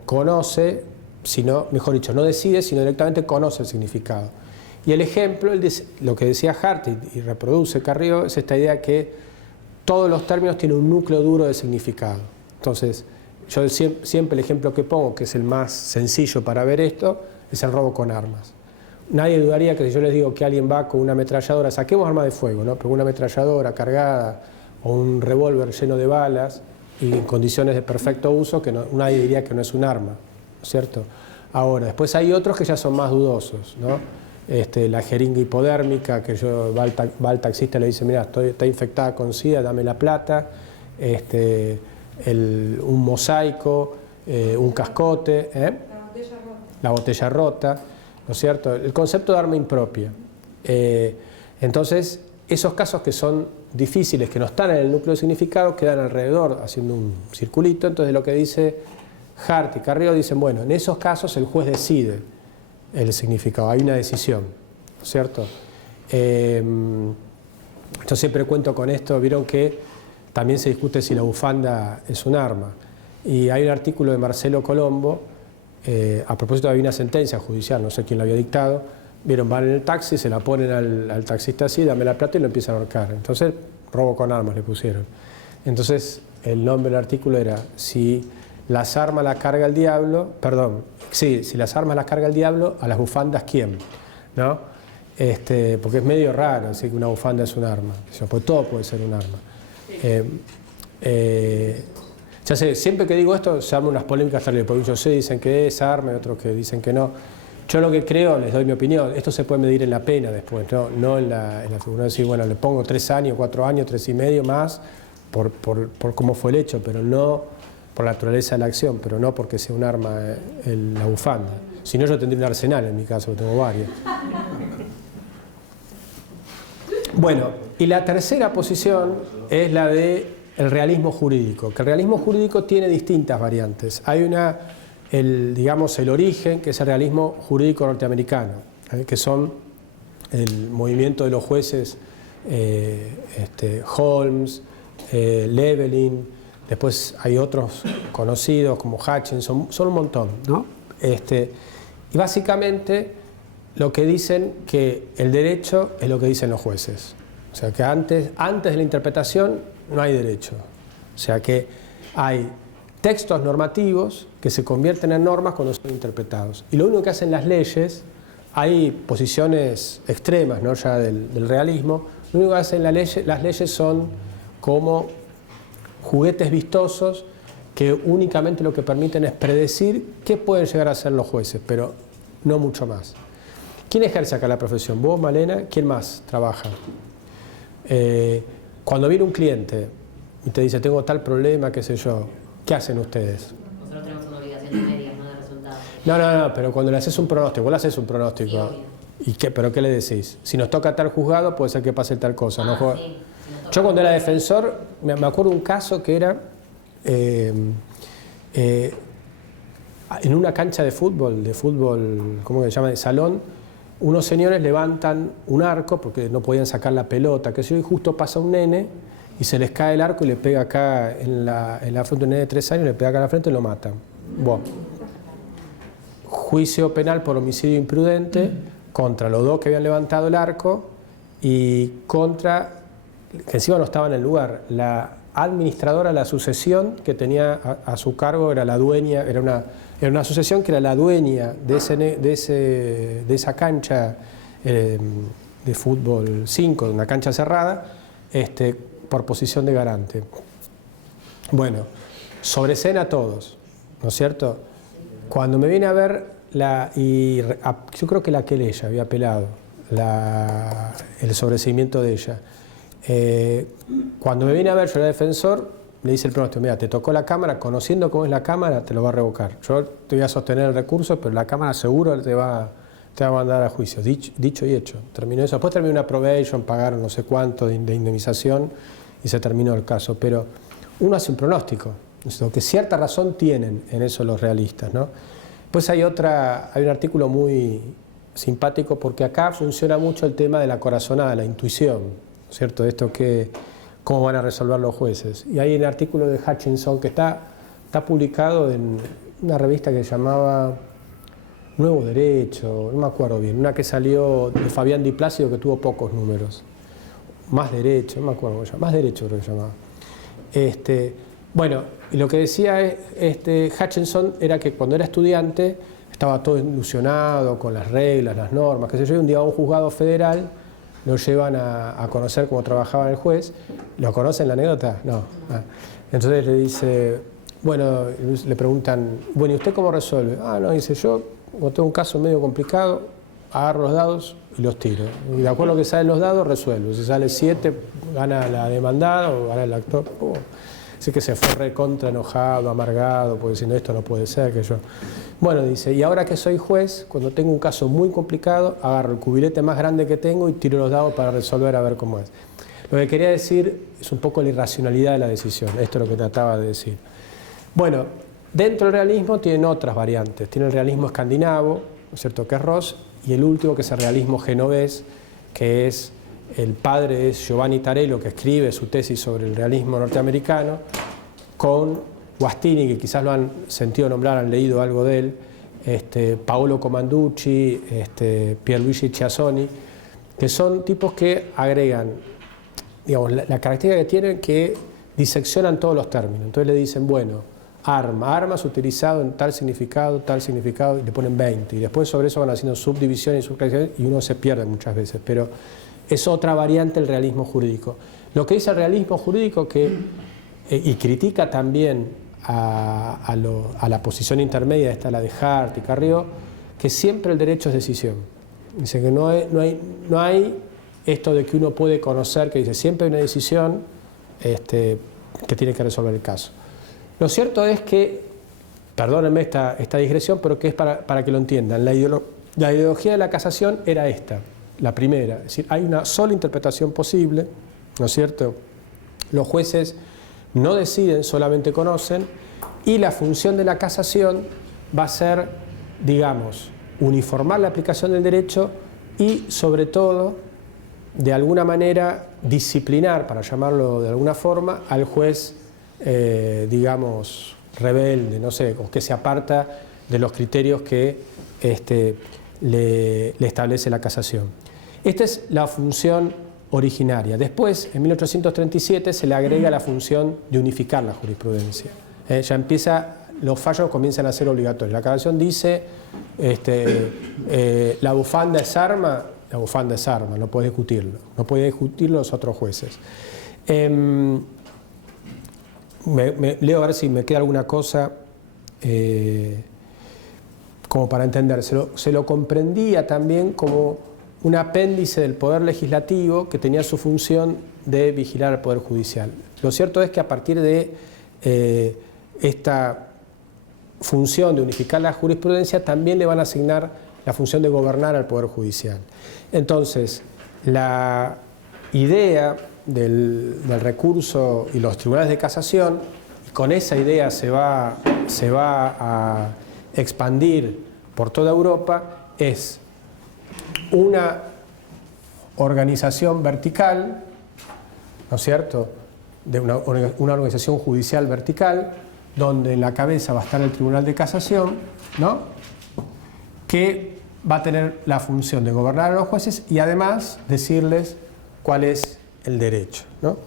conoce, sino, mejor dicho, no decide, sino directamente conoce el significado. Y el ejemplo, lo que decía Hart y reproduce Carrió, es esta idea que todos los términos tienen un núcleo duro de significado. Entonces, yo siempre el ejemplo que pongo, que es el más sencillo para ver esto, es el robo con armas. Nadie dudaría que si yo les digo que alguien va con una ametralladora, saquemos arma de fuego, ¿no? Pero una ametralladora cargada o un revólver lleno de balas y en condiciones de perfecto uso, que nadie diría que no es un arma, ¿no es cierto? Ahora, después hay otros que ya son más dudosos, ¿no? La jeringa hipodérmica, que va al taxista y le dice, mira, está infectada con SIDA, dame la plata, un mosaico, un cascote, la botella rota, ¿no es cierto? El concepto de arma impropia. Entonces, esos casos que son difíciles, que no están en el núcleo de significado, quedan alrededor haciendo un circulito. Entonces, lo que dice Hart y Carrió dicen, bueno, en esos casos el juez decide el significado, hay una decisión, ¿no es cierto? Yo siempre cuento con esto, vieron que también se discute si la bufanda es un arma. Y hay un artículo de Marcelo Colombo, a propósito había una sentencia judicial, no sé quién la había dictado, vieron, van en el taxi, se la ponen al taxista así, dame la plata y lo empiezan a ahorcar. Entonces, robo con armas le pusieron. Entonces, el nombre del artículo era, si las armas las carga el diablo, si las armas las carga el diablo, a las bufandas, ¿quién? ¿No? Porque es medio raro decir que una bufanda es un arma, pues todo puede ser un arma. Ya sé, siempre que digo esto se arman unas polémicas terribles, porque muchos dicen que es arma y otros que dicen que no. Yo lo que creo, les doy mi opinión, esto se puede medir en la pena después, no en la figura de decir, bueno, le pongo 3 años, 4 años, 3 y medio más por cómo fue el hecho, pero no por la naturaleza de la acción, pero no porque sea un arma la bufanda. Si no, yo tendría un arsenal en mi caso, tengo varios. Bueno, y la tercera posición es la del realismo jurídico, que el realismo jurídico tiene distintas variantes. Hay el origen, que es el realismo jurídico norteamericano, que son el movimiento de los jueces Holmes, Leveling, después hay otros conocidos como Hutchinson, son un montón, ¿no? Y básicamente lo que dicen que el derecho es lo que dicen los jueces. O sea que antes de la interpretación no hay derecho. O sea que hay textos normativos que se convierten en normas cuando son interpretados. Y lo único que hacen las leyes, hay posiciones extremas, ¿no? Ya del realismo, lo único que hacen las leyes son como juguetes vistosos que únicamente lo que permiten es predecir qué pueden llegar a ser los jueces, pero no mucho más. ¿Quién ejerce acá la profesión? ¿Vos, Malena? ¿Quién más trabaja? Cuando viene un cliente y te dice, tengo tal problema, qué sé yo, ¿qué hacen ustedes? Nosotros tenemos una obligación de medias, no de resultados. No, pero cuando le haces un pronóstico, vos le haces un pronóstico. Sí, ¿Pero qué le decís? Si nos toca tal juzgado, puede ser que pase tal cosa. ¿No? Sí. Yo cuando era defensor, me acuerdo un caso que era en una cancha de fútbol, ¿cómo se llama?, de salón, unos señores levantan un arco porque no podían sacar la pelota, que si hoy justo pasa un nene y se les cae el arco y le pega acá en la frente, un nene de 3 años, le pega acá en la frente y lo matan. Bueno. Juicio penal por homicidio imprudente contra los 2 que habían levantado el arco y contra, que encima no estaba en el lugar, la administradora de la sucesión que tenía a su cargo, era la dueña, era una sucesión que era la dueña de esa cancha de fútbol 5, una cancha cerrada, por posición de garante. Bueno, sobreseen a todos, ¿no es cierto? Cuando me viene a ver, yo creo que la querella había apelado, el sobreseimiento de ella. Cuando me viene a ver, yo era defensor, le dice el pronóstico, mira, te tocó la Cámara, conociendo cómo es la Cámara, te lo va a revocar. Yo te voy a sostener el recurso, pero la Cámara seguro te va a mandar a juicio. Dicho y hecho. Terminó eso. Después terminó una probation, pagaron no sé cuánto de indemnización y se terminó el caso. Pero uno hace un pronóstico, que cierta razón tienen en eso los realistas, ¿no? Pues hay un artículo muy simpático porque acá funciona mucho el tema de la corazonada, la intuición, ¿cierto? Esto que cómo van a resolver los jueces. Y hay un artículo de Hutchinson que está publicado en una revista que se llamaba Nuevo Derecho, no me acuerdo bien, una que salió de Fabián Di Plácido que tuvo pocos números. Más Derecho, no me acuerdo cómo se llama, Más Derecho creo que se llamaba. Bueno, y lo que decía Hutchinson era que cuando era estudiante estaba todo ilusionado con las reglas, las normas, qué sé yo, y un día a un juzgado federal lo llevan a conocer cómo trabajaba el juez. ¿Lo conocen la anécdota? No. Entonces le dice, bueno, le preguntan, bueno, ¿y usted cómo resuelve? No, dice, yo cuando tengo un caso medio complicado, agarro los dados y los tiro. Y de acuerdo a lo que salen los dados, resuelvo. Si sale 7, gana la demandada o gana el actor. Así que se fue recontra enojado, amargado, porque diciendo esto no puede ser, que yo... Bueno, dice, y ahora que soy juez, cuando tengo un caso muy complicado, agarro el cubilete más grande que tengo y tiro los dados para resolver a ver cómo es. Lo que quería decir es un poco la irracionalidad de la decisión, esto es lo que trataba de decir. Bueno, dentro del realismo tienen otras variantes, tiene el realismo escandinavo, ¿no es cierto?, que es Ross, y el último que es el realismo genovés, que es el padre es Giovanni Tarello, que escribe su tesis sobre el realismo norteamericano, con Guastini, que quizás lo han sentido nombrar, han leído algo de él, Paolo Comanducci, Pierluigi Chiassoni, que son tipos que agregan, digamos, la característica que tienen que diseccionan todos los términos. Entonces le dicen, bueno, armas utilizado en tal significado, y le ponen 20, y después sobre eso van haciendo subdivisiones y subclasificaciones, y uno se pierde muchas veces, pero es otra variante del realismo jurídico. Lo que dice el realismo jurídico y critica también a la posición intermedia, esta la de Hart y Carrió, que siempre el derecho es decisión. Dice que no hay esto de que uno puede conocer, que dice siempre hay una decisión que tiene que resolver el caso. Lo cierto es que, perdónenme esta digresión, pero que es para que lo entiendan, la ideología de la casación era esta, la primera, es decir, hay una sola interpretación posible, ¿no es cierto? Los jueces no deciden, solamente conocen, y la función de la casación va a ser, digamos, uniformar la aplicación del derecho y, sobre todo, de alguna manera, disciplinar, para llamarlo de alguna forma, al juez, digamos, rebelde, no sé, o que se aparta de los criterios que le establece la casación. Esta es la función originaria. Después, en 1837, se le agrega la función de unificar la jurisprudencia. Ya los fallos comienzan a ser obligatorios. La casación dice, la bufanda es arma, no puede discutirlo. No puede discutirlo los otros jueces. Leo a ver si me queda alguna cosa como para entender. Se lo comprendía también como un apéndice del Poder Legislativo que tenía su función de vigilar al Poder Judicial. Lo cierto es que a partir de esta función de unificar la jurisprudencia también le van a asignar la función de gobernar al Poder Judicial. Entonces, la idea del recurso y los tribunales de casación, y con esa idea se va a expandir por toda Europa, es una organización vertical, ¿no es cierto?, de una organización judicial vertical, donde en la cabeza va a estar el Tribunal de Casación, ¿no?, que va a tener la función de gobernar a los jueces y además decirles cuál es el derecho, ¿no?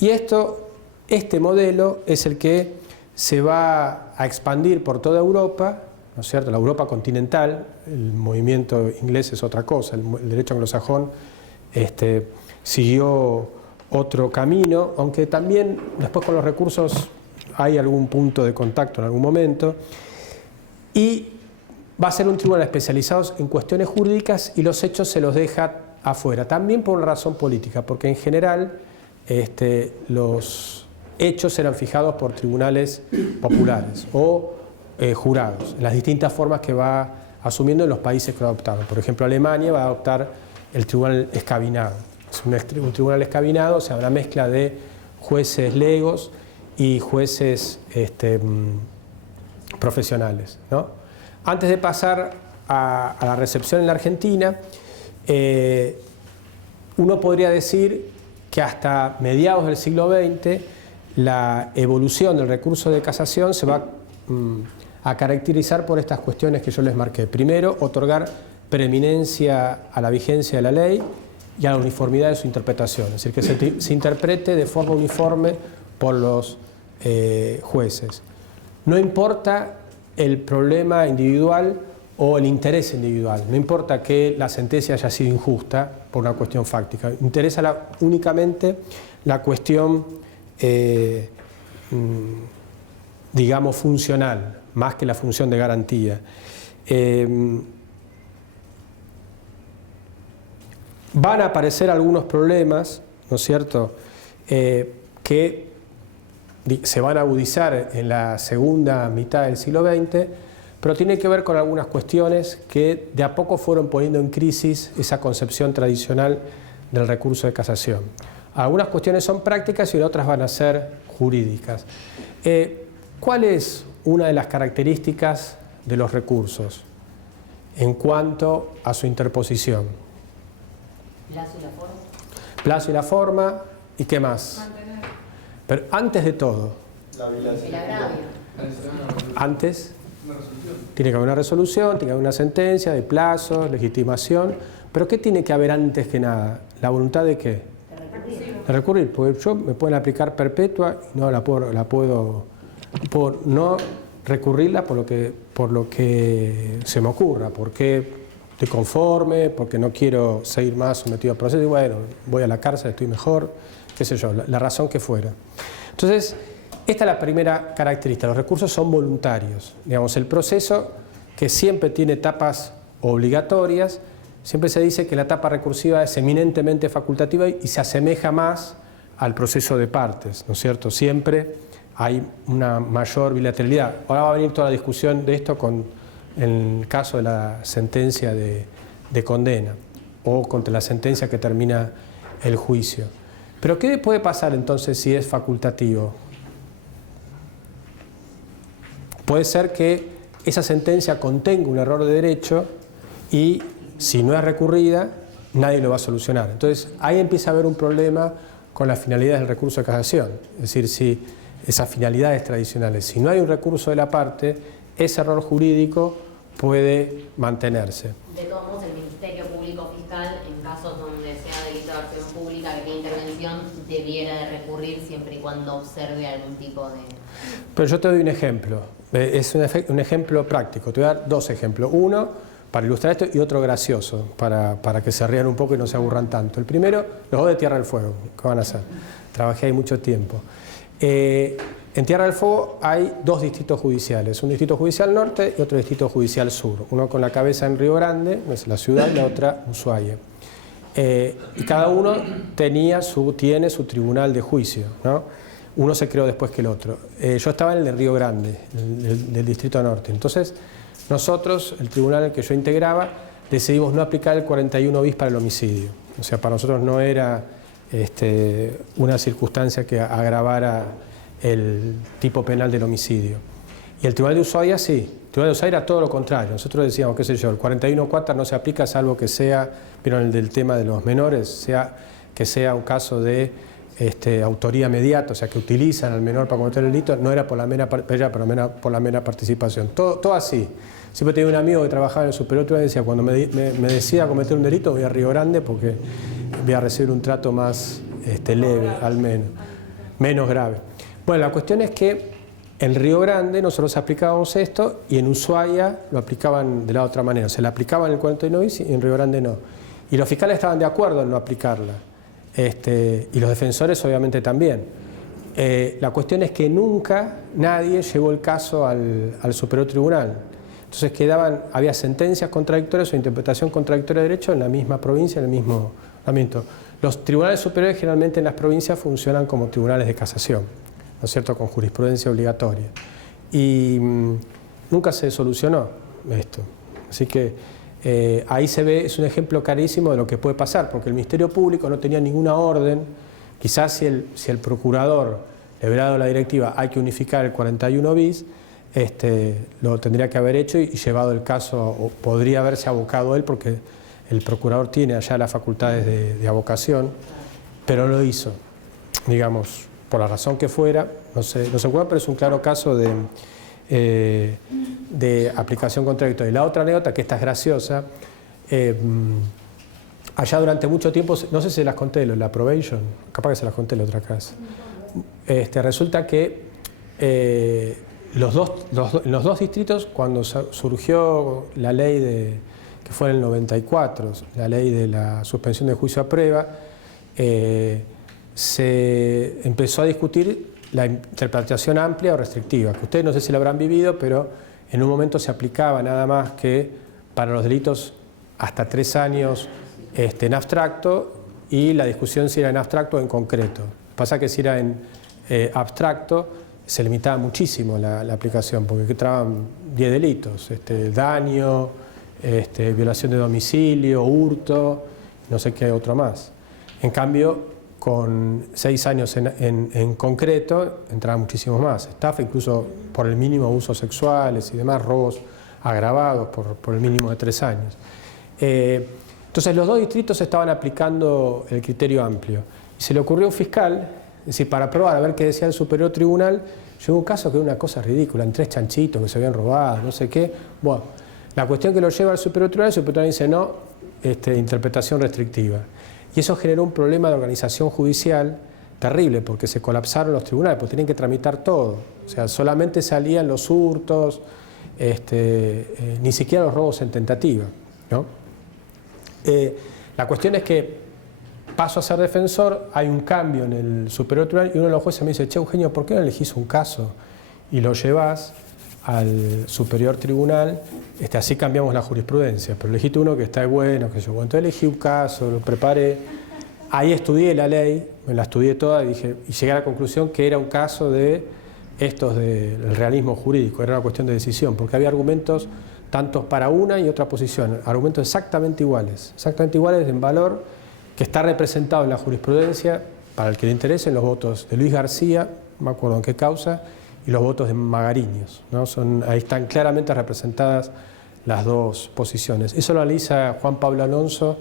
Y este modelo es el que se va a expandir por toda Europa, ¿no es cierto?, la Europa continental. El movimiento inglés es otra cosa, el derecho anglosajón siguió otro camino, aunque también después con los recursos hay algún punto de contacto en algún momento, y va a ser un tribunal especializado en cuestiones jurídicas y los hechos se los deja afuera, también por una razón política, porque en general los hechos eran fijados por tribunales populares o jurados, en las distintas formas que va asumiendo en los países que lo adoptaron. Por ejemplo, Alemania va a adoptar el tribunal escabinado. Es un tribunal escabinado, o sea, una mezcla de jueces legos y jueces profesionales, ¿no? Antes de pasar a la recepción en la Argentina, uno podría decir que hasta mediados del siglo XX la evolución del recurso de casación se va a caracterizar por estas cuestiones que yo les marqué. Primero, otorgar preeminencia a la vigencia de la ley y a la uniformidad de su interpretación, es decir, que se interprete de forma uniforme por los jueces. No importa el problema individual o el interés individual, no importa que la sentencia haya sido injusta por una cuestión fáctica, interesa únicamente la cuestión, digamos, funcional, más que la función de garantía. Van a aparecer algunos problemas, ¿no es cierto?, que se van a agudizar en la segunda mitad del siglo XX, pero tiene que ver con algunas cuestiones que de a poco fueron poniendo en crisis esa concepción tradicional del recurso de casación. Algunas cuestiones son prácticas y otras van a ser jurídicas. ¿Cuál es una de las características de los recursos en cuanto a su interposición? Plazo y la forma. Plazo y la forma, ¿y qué más? Mantener. Pero antes de todo, El agravio. antes tiene que haber una resolución, tiene que haber una sentencia de plazo, legitimación, pero ¿qué tiene que haber antes que nada? ¿La voluntad de qué? De recurrir, porque yo me pueden aplicar perpetua y no puedo no recurrirla por lo que se me ocurra, porque estoy conforme, porque no quiero seguir más sometido al proceso y bueno, voy a la cárcel, estoy mejor, qué sé yo, la razón que fuera. Entonces, esta es la primera característica, los recursos son voluntarios. Digamos, el proceso, que siempre tiene etapas obligatorias, siempre se dice que la etapa recursiva es eminentemente facultativa y se asemeja más al proceso de partes, ¿no es cierto? Siempre hay una mayor bilateralidad. Ahora va a venir toda la discusión de esto en el caso de la sentencia de condena o contra la sentencia que termina el juicio. Pero ¿qué puede pasar entonces si es facultativo? Puede ser que esa sentencia contenga un error de derecho y si no es recurrida, nadie lo va a solucionar. Entonces ahí empieza a haber un problema con las finalidades del recurso de casación. Es decir, si esas finalidades tradicionales, si no hay un recurso de la parte, ese error jurídico puede mantenerse. De todos modos, el Ministerio Público Fiscal, en casos donde sea delito de acción pública que tiene intervención, debiera de recurrir siempre y cuando observe algún tipo de... Pero yo te doy un ejemplo, es un ejemplo práctico, te voy a dar dos ejemplos. Uno, para ilustrar esto, y otro gracioso, para que se rían un poco y no se aburran tanto. El primero, los dos de Tierra del Fuego, ¿qué van a hacer? Trabajé ahí mucho tiempo. En Tierra del Fuego hay dos distritos judiciales, un distrito judicial norte y otro distrito judicial sur, uno con la cabeza en Río Grande, es la ciudad, y la otra Ushuaia. Y cada uno tiene su tribunal de juicio, ¿no? Uno se creó después que el otro. Yo estaba en el de Río Grande, del distrito norte. Entonces, nosotros, el tribunal al que yo integraba, decidimos no aplicar el 41 bis para el homicidio. O sea, para nosotros no era una circunstancia que agravara el tipo penal del homicidio. Y el tribunal de Ushuaia sí, el tribunal de Ushuaia era todo lo contrario. Nosotros decíamos, qué sé yo, el 41 cuarta no se aplica salvo que sea, pero en el del tema de los menores, que sea un caso de autoría inmediata, o sea, que utilizan al menor para cometer el delito, no era por la mera participación. Todo así. Siempre tenía un amigo que trabajaba en el Superior Tribunal y decía, cuando me decida cometer un delito voy a Río Grande porque voy a recibir un trato más leve, al menos grave. Bueno, la cuestión es que en Río Grande nosotros aplicábamos esto y en Ushuaia lo aplicaban de la otra manera. Se la aplicaban en el 41 bis y en Río Grande no. Y los fiscales estaban de acuerdo en no aplicarla. Y los defensores obviamente también. La cuestión es que nunca nadie llevó el caso al Superior Tribunal. Entonces había sentencias contradictorias o interpretación contradictoria de derecho en la misma provincia, en el mismo momento. Los tribunales superiores generalmente en las provincias funcionan como tribunales de casación, ¿no es cierto?, con jurisprudencia obligatoria. Y nunca se solucionó esto. Así que ahí se ve, es un ejemplo clarísimo de lo que puede pasar, porque el Ministerio Público no tenía ninguna orden. Quizás si el procurador le hubiera dado la directiva hay que unificar el 41 bis, lo tendría que haber hecho y llevado el caso, o podría haberse abocado él, porque el procurador tiene allá las facultades de abocación, pero no lo hizo, digamos, por la razón que fuera, no sé cuál, pero es un claro caso de aplicación contradictoria. Y la otra anécdota, que esta es graciosa, allá durante mucho tiempo, no sé si se las conté, la probation, capaz que se las conté la otra casa. Resulta que en los dos distritos, cuando surgió la ley que fue en el 94, la ley de la suspensión de juicio a prueba, se empezó a discutir la interpretación amplia o restrictiva, que ustedes no sé si la habrán vivido, pero en un momento se aplicaba nada más que para los delitos hasta 3 años en abstracto, y la discusión si era en abstracto o en concreto. Pasa que si era en abstracto se limitaba muchísimo la aplicación, porque entraban 10 delitos, daño, violación de domicilio, hurto, no sé qué otro más. En cambio, con 6 años en concreto, entraban muchísimos más. Estafa, incluso por el mínimo abusos sexuales y demás, robos agravados por el mínimo de 3 años. Entonces los dos distritos estaban aplicando el criterio amplio. Y se le ocurrió a un fiscal, es decir, para probar a ver qué decía el Superior Tribunal, llegó un caso que era una cosa ridícula, en 3 chanchitos que se habían robado, no sé qué. Bueno, la cuestión que lo lleva al Superior Tribunal, el Superior Tribunal dice no, interpretación restrictiva. Y eso generó un problema de organización judicial terrible, porque se colapsaron los tribunales, porque tenían que tramitar todo. O sea, solamente salían los hurtos, ni siquiera los robos en tentativa, ¿no? La cuestión es que paso a ser defensor, hay un cambio en el Superior Tribunal y uno de los jueces me dice, che, Eugenio, ¿por qué no elegís un caso y lo llevás al Superior Tribunal? Así cambiamos la jurisprudencia, pero elegiste uno que está bueno, que yo. Bueno, entonces elegí un caso, lo preparé, ahí estudié la ley, me la estudié toda y llegué a la conclusión que era un caso de estos del realismo jurídico, era una cuestión de decisión, porque había argumentos tanto para una y otra posición, argumentos exactamente iguales en valor, que está representado en la jurisprudencia, para el que le interese, en los votos de Luis García, no me acuerdo en qué causa, y los votos de Magariños, ¿no? Ahí están claramente representadas las dos posiciones. Eso lo analiza Juan Pablo Alonso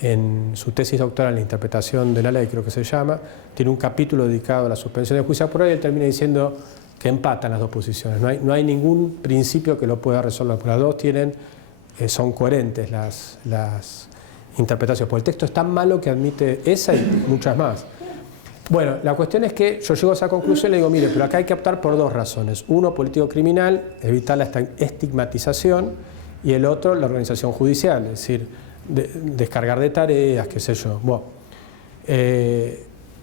en su tesis doctoral en la interpretación de la ley, creo que se llama. Tiene un capítulo dedicado a la suspensión de juicio a prueba y él termina diciendo que empatan las dos posiciones. No hay ningún principio que lo pueda resolver, porque las dos son coherentes las interpretaciones. Porque el texto es tan malo que admite esa y muchas más. Bueno, la cuestión es que yo llego a esa conclusión y le digo, mire, pero acá hay que optar por 2 razones. Uno, político-criminal, evitar la estigmatización, y el otro, la organización judicial, es decir, descargar de tareas, qué sé yo. Bueno,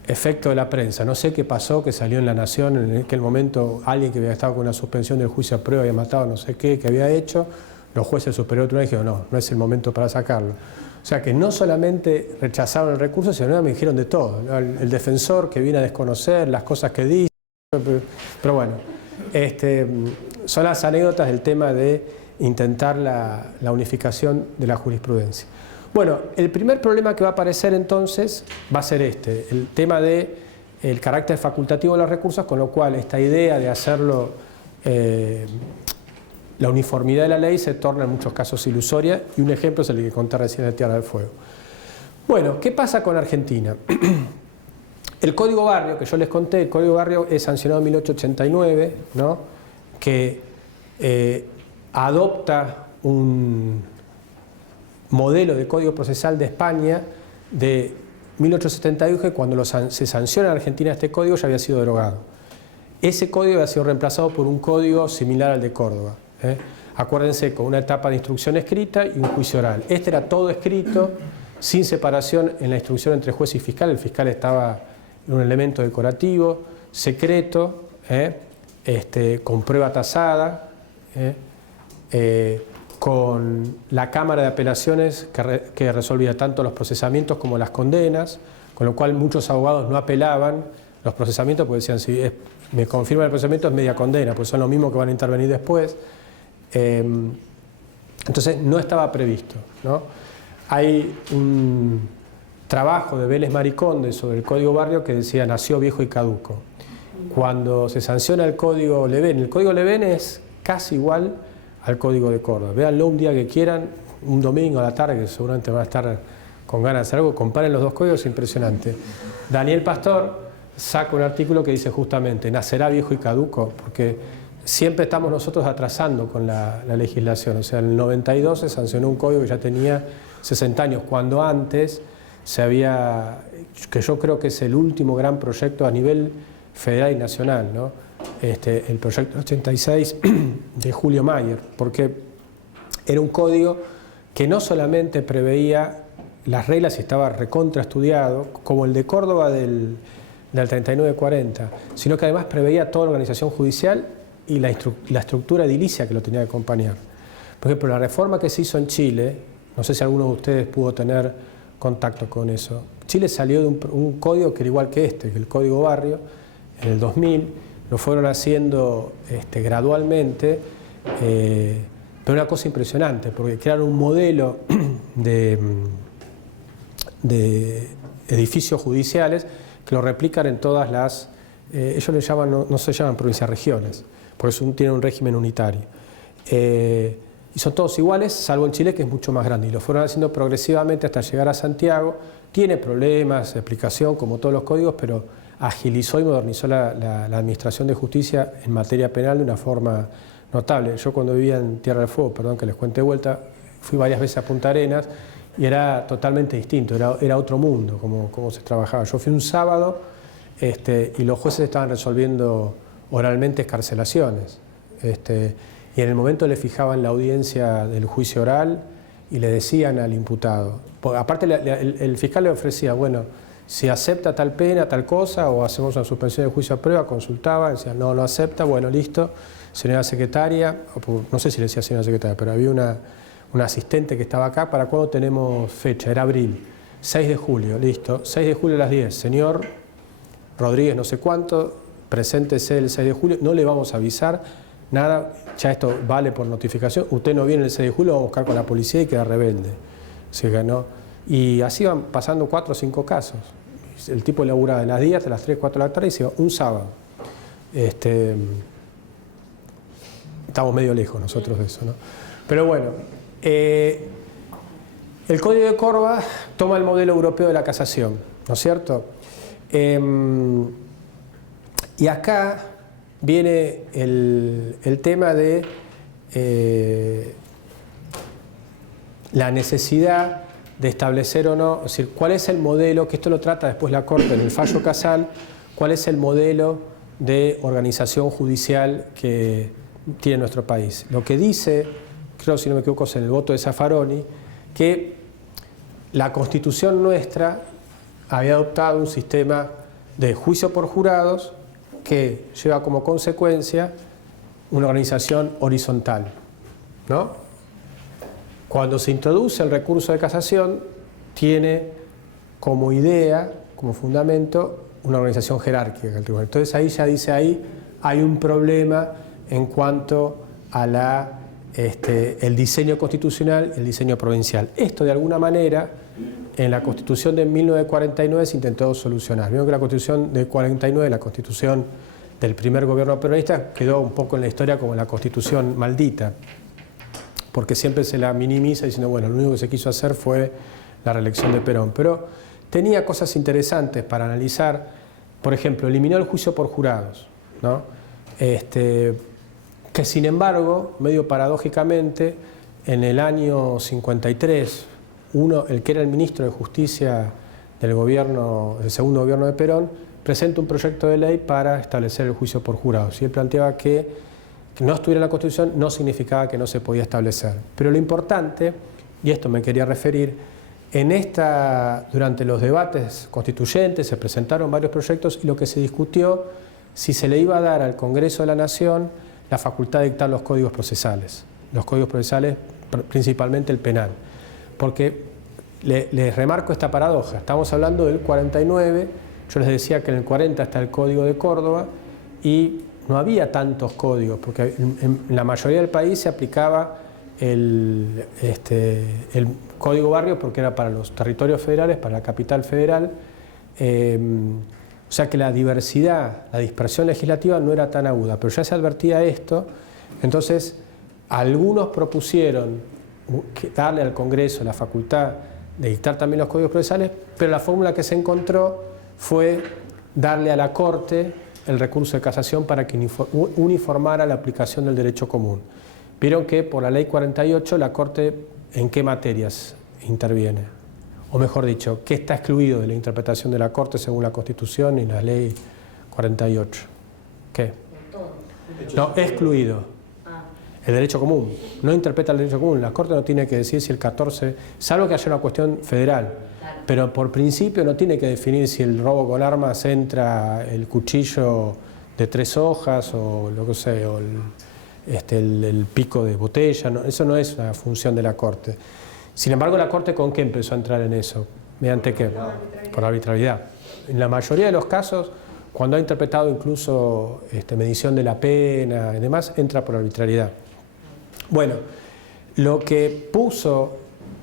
efecto de la prensa. No sé qué pasó, que salió en La Nación en aquel momento alguien que había estado con una suspensión del juicio a prueba, había matado no sé qué, que había hecho. Los jueces superiores dijeron, no es el momento para sacarlo. O sea que no solamente rechazaron el recurso, sino que me dijeron de todo, ¿no? El defensor que viene a desconocer las cosas que dice. Pero bueno, son las anécdotas del tema de intentar la unificación de la jurisprudencia. Bueno, el primer problema que va a aparecer entonces va a ser el tema del carácter facultativo de los recursos, con lo cual esta idea de hacerlo, la uniformidad de la ley se torna en muchos casos ilusoria, y un ejemplo es el que conté recién de Tierra del Fuego. Bueno, ¿qué pasa con Argentina? El Código Barrio, que yo les conté, el Código Barrio es sancionado en 1889, ¿no? Que adopta un modelo de Código Procesal de España de 1871, que cuando se sanciona en Argentina este código ya había sido derogado. Ese código había sido reemplazado por un código similar al de Córdoba. Acuérdense, con una etapa de instrucción escrita y un juicio oral. Este era todo escrito, sin separación en la instrucción entre juez y fiscal. El fiscal estaba en un elemento decorativo, secreto, con prueba tasada, con la Cámara de Apelaciones que resolvía tanto los procesamientos como las condenas, con lo cual muchos abogados no apelaban los procesamientos porque decían, si me confirma el procesamiento es media condena, pues son los mismos que van a intervenir después. Entonces no estaba previsto, ¿no? Hay un trabajo de Vélez Mariconde sobre el Código Barrio que decía nació viejo y caduco. Cuando se sanciona el Código Leven, el Código Leven es casi igual al Código de Córdoba. Véanlo un día que quieran, un domingo a la tarde, que seguramente van a estar con ganas de hacer algo, comparen los dos códigos, es impresionante. Daniel Pastor saca un artículo que dice justamente, nacerá viejo y caduco, porque siempre estamos nosotros atrasando con la legislación. O sea, en el 92 se sancionó un código que ya tenía 60 años, cuando antes se había, que yo creo que es el último gran proyecto a nivel federal y nacional, ¿no? El proyecto 86 de Julio Mayer, porque era un código que no solamente preveía las reglas y estaba recontraestudiado, como el de Córdoba del 3940, sino que además preveía toda la organización judicial y la estructura edilicia que lo tenía que acompañar. Por ejemplo, la reforma que se hizo en Chile, no sé si alguno de ustedes pudo tener contacto con eso. Chile salió de un código que era igual que que el Código Barrio, en el 2000, lo fueron haciendo gradualmente, pero una cosa impresionante, porque crearon un modelo de edificios judiciales que lo replican en todas las, ellos le llaman, no se llaman provincias, regiones, por eso tienen un régimen unitario. Y son todos iguales, salvo en Chile, que es mucho más grande, y lo fueron haciendo progresivamente hasta llegar a Santiago. Tiene problemas de aplicación, como todos los códigos, pero agilizó y modernizó la administración de justicia en materia penal de una forma notable. Yo cuando vivía en Tierra del Fuego, perdón que les cuente de vuelta, fui varias veces a Punta Arenas y era totalmente distinto, era otro mundo como se trabajaba. Yo fui un sábado y los jueces estaban resolviendo oralmente excarcelaciones. Y en el momento le fijaban la audiencia del juicio oral y le decían al imputado. Aparte el fiscal le ofrecía, bueno, si acepta tal pena, tal cosa, o hacemos una suspensión de juicio a prueba, consultaba, decía, no acepta, bueno, listo, señora secretaria, no sé si le decía señora secretaria, pero había una asistente que estaba acá, ¿para cuándo tenemos fecha? Era abril, 6 de julio, listo, 6 de julio a las 10, señor Rodríguez no sé cuánto, preséntese el 6 de julio, no le vamos a avisar, nada, ya esto vale por notificación, usted no viene el 6 de julio, va a buscar con la policía y queda rebelde. Se ganó. Y así iban pasando 4 o 5 casos. El tipo laburaba de las 10 hasta las 3, 4 de la tarde y se iba un sábado. Estamos medio lejos nosotros de eso, ¿no? Pero bueno, el Código de Córdoba toma el modelo europeo de la casación, ¿no es cierto? Y acá viene el tema de la necesidad de establecer o no, es decir, cuál es el modelo, que esto lo trata después la Corte en el fallo Casal, cuál es el modelo de organización judicial que tiene nuestro país. Lo que dice, creo si no me equivoco es en el voto de Zaffaroni, que la Constitución nuestra había adoptado un sistema de juicio por jurados que lleva como consecuencia una organización horizontal, ¿no? Cuando se introduce el recurso de casación, tiene como idea, como fundamento, una organización jerárquica del tribunal. Entonces ahí ya dice, hay un problema en cuanto a el diseño constitucional, el diseño provincial. Esto de alguna manera en la Constitución de 1949 se intentó solucionar. Vieron que la Constitución de 49, la Constitución del primer gobierno peronista, quedó un poco en la historia como la Constitución maldita, porque siempre se la minimiza diciendo, bueno, lo único que se quiso hacer fue la reelección de Perón. Pero tenía cosas interesantes para analizar. Por ejemplo, eliminó el juicio por jurados, ¿no? Que sin embargo, medio paradójicamente, en el año 53, el que era el ministro de Justicia del segundo gobierno de Perón, presenta un proyecto de ley para establecer el juicio por jurados. Y él planteaba que no estuviera en la Constitución no significaba que no se podía establecer. Pero lo importante, y esto me quería referir, durante los debates constituyentes se presentaron varios proyectos y lo que se discutió si se le iba a dar al Congreso de la Nación la facultad de dictar los códigos procesales principalmente el penal. Porque les remarco esta paradoja, estamos hablando del 49, yo les decía que en el 40 está el Código de Córdoba y no había tantos códigos, porque en la mayoría del país se aplicaba el Código Barrio porque era para los territorios federales, para la capital federal, o sea que la diversidad, la dispersión legislativa no era tan aguda, pero ya se advertía esto, entonces algunos propusieron darle al Congreso la facultad de dictar también los códigos procesales, pero la fórmula que se encontró fue darle a la Corte el recurso de casación para que uniformara la aplicación del derecho común. Vieron que por la ley 48 la Corte ¿en qué materias interviene? O mejor dicho, ¿qué está excluido de la interpretación de la Corte según la Constitución y la ley 48? ¿Qué? No, excluido. El derecho común. No interpreta el derecho común. La Corte no tiene que decir si el 14, salvo que haya una cuestión federal, pero por principio no tiene que definir si el robo con armas entra el cuchillo de 3 hojas o lo que sea, o el pico de botella. No, eso no es una función de la Corte. Sin embargo, la Corte ¿con qué empezó a entrar en eso? ¿Mediante qué? Por arbitrariedad. En la mayoría de los casos, cuando ha interpretado incluso medición de la pena y demás, entra por arbitrariedad. Bueno, lo que puso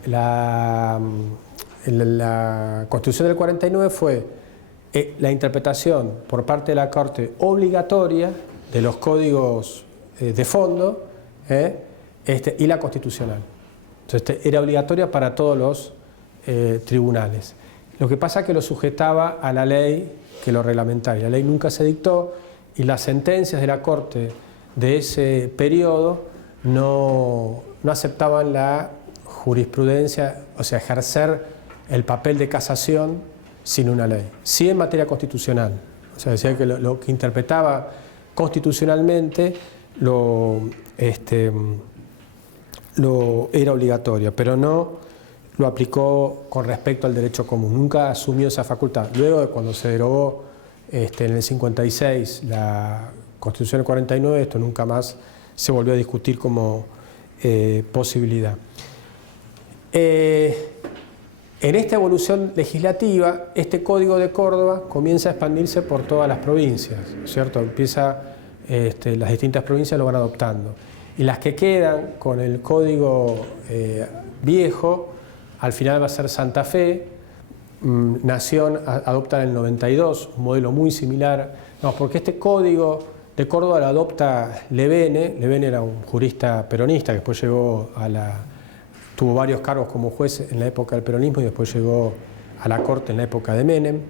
la Constitución del 49 fue la interpretación por parte de la Corte obligatoria de los códigos de fondo y la constitucional. Entonces era obligatoria para todos los tribunales. Lo que pasa es que lo sujetaba a la ley que lo reglamentaba. La ley nunca se dictó y las sentencias de la Corte de ese periodo no aceptaban la jurisprudencia, o sea, ejercer el papel de casación sin una ley. Sí en materia constitucional. O sea, decía que lo que interpretaba constitucionalmente era obligatorio, pero no lo aplicó con respecto al derecho común. Nunca asumió esa facultad. Luego, cuando se derogó en el 56 la Constitución del 49, esto nunca más se volvió a discutir como posibilidad. En esta evolución legislativa, este Código de Córdoba comienza a expandirse por todas las provincias, ¿cierto? Las distintas provincias lo van adoptando. Y las que quedan con el Código viejo, al final va a ser Santa Fe. Nación adopta en el 92 un modelo muy similar, porque este Código de Córdoba lo adopta Levene. Levene era un jurista peronista que después tuvo varios cargos como juez en la época del peronismo y después llegó a la Corte en la época de Menem.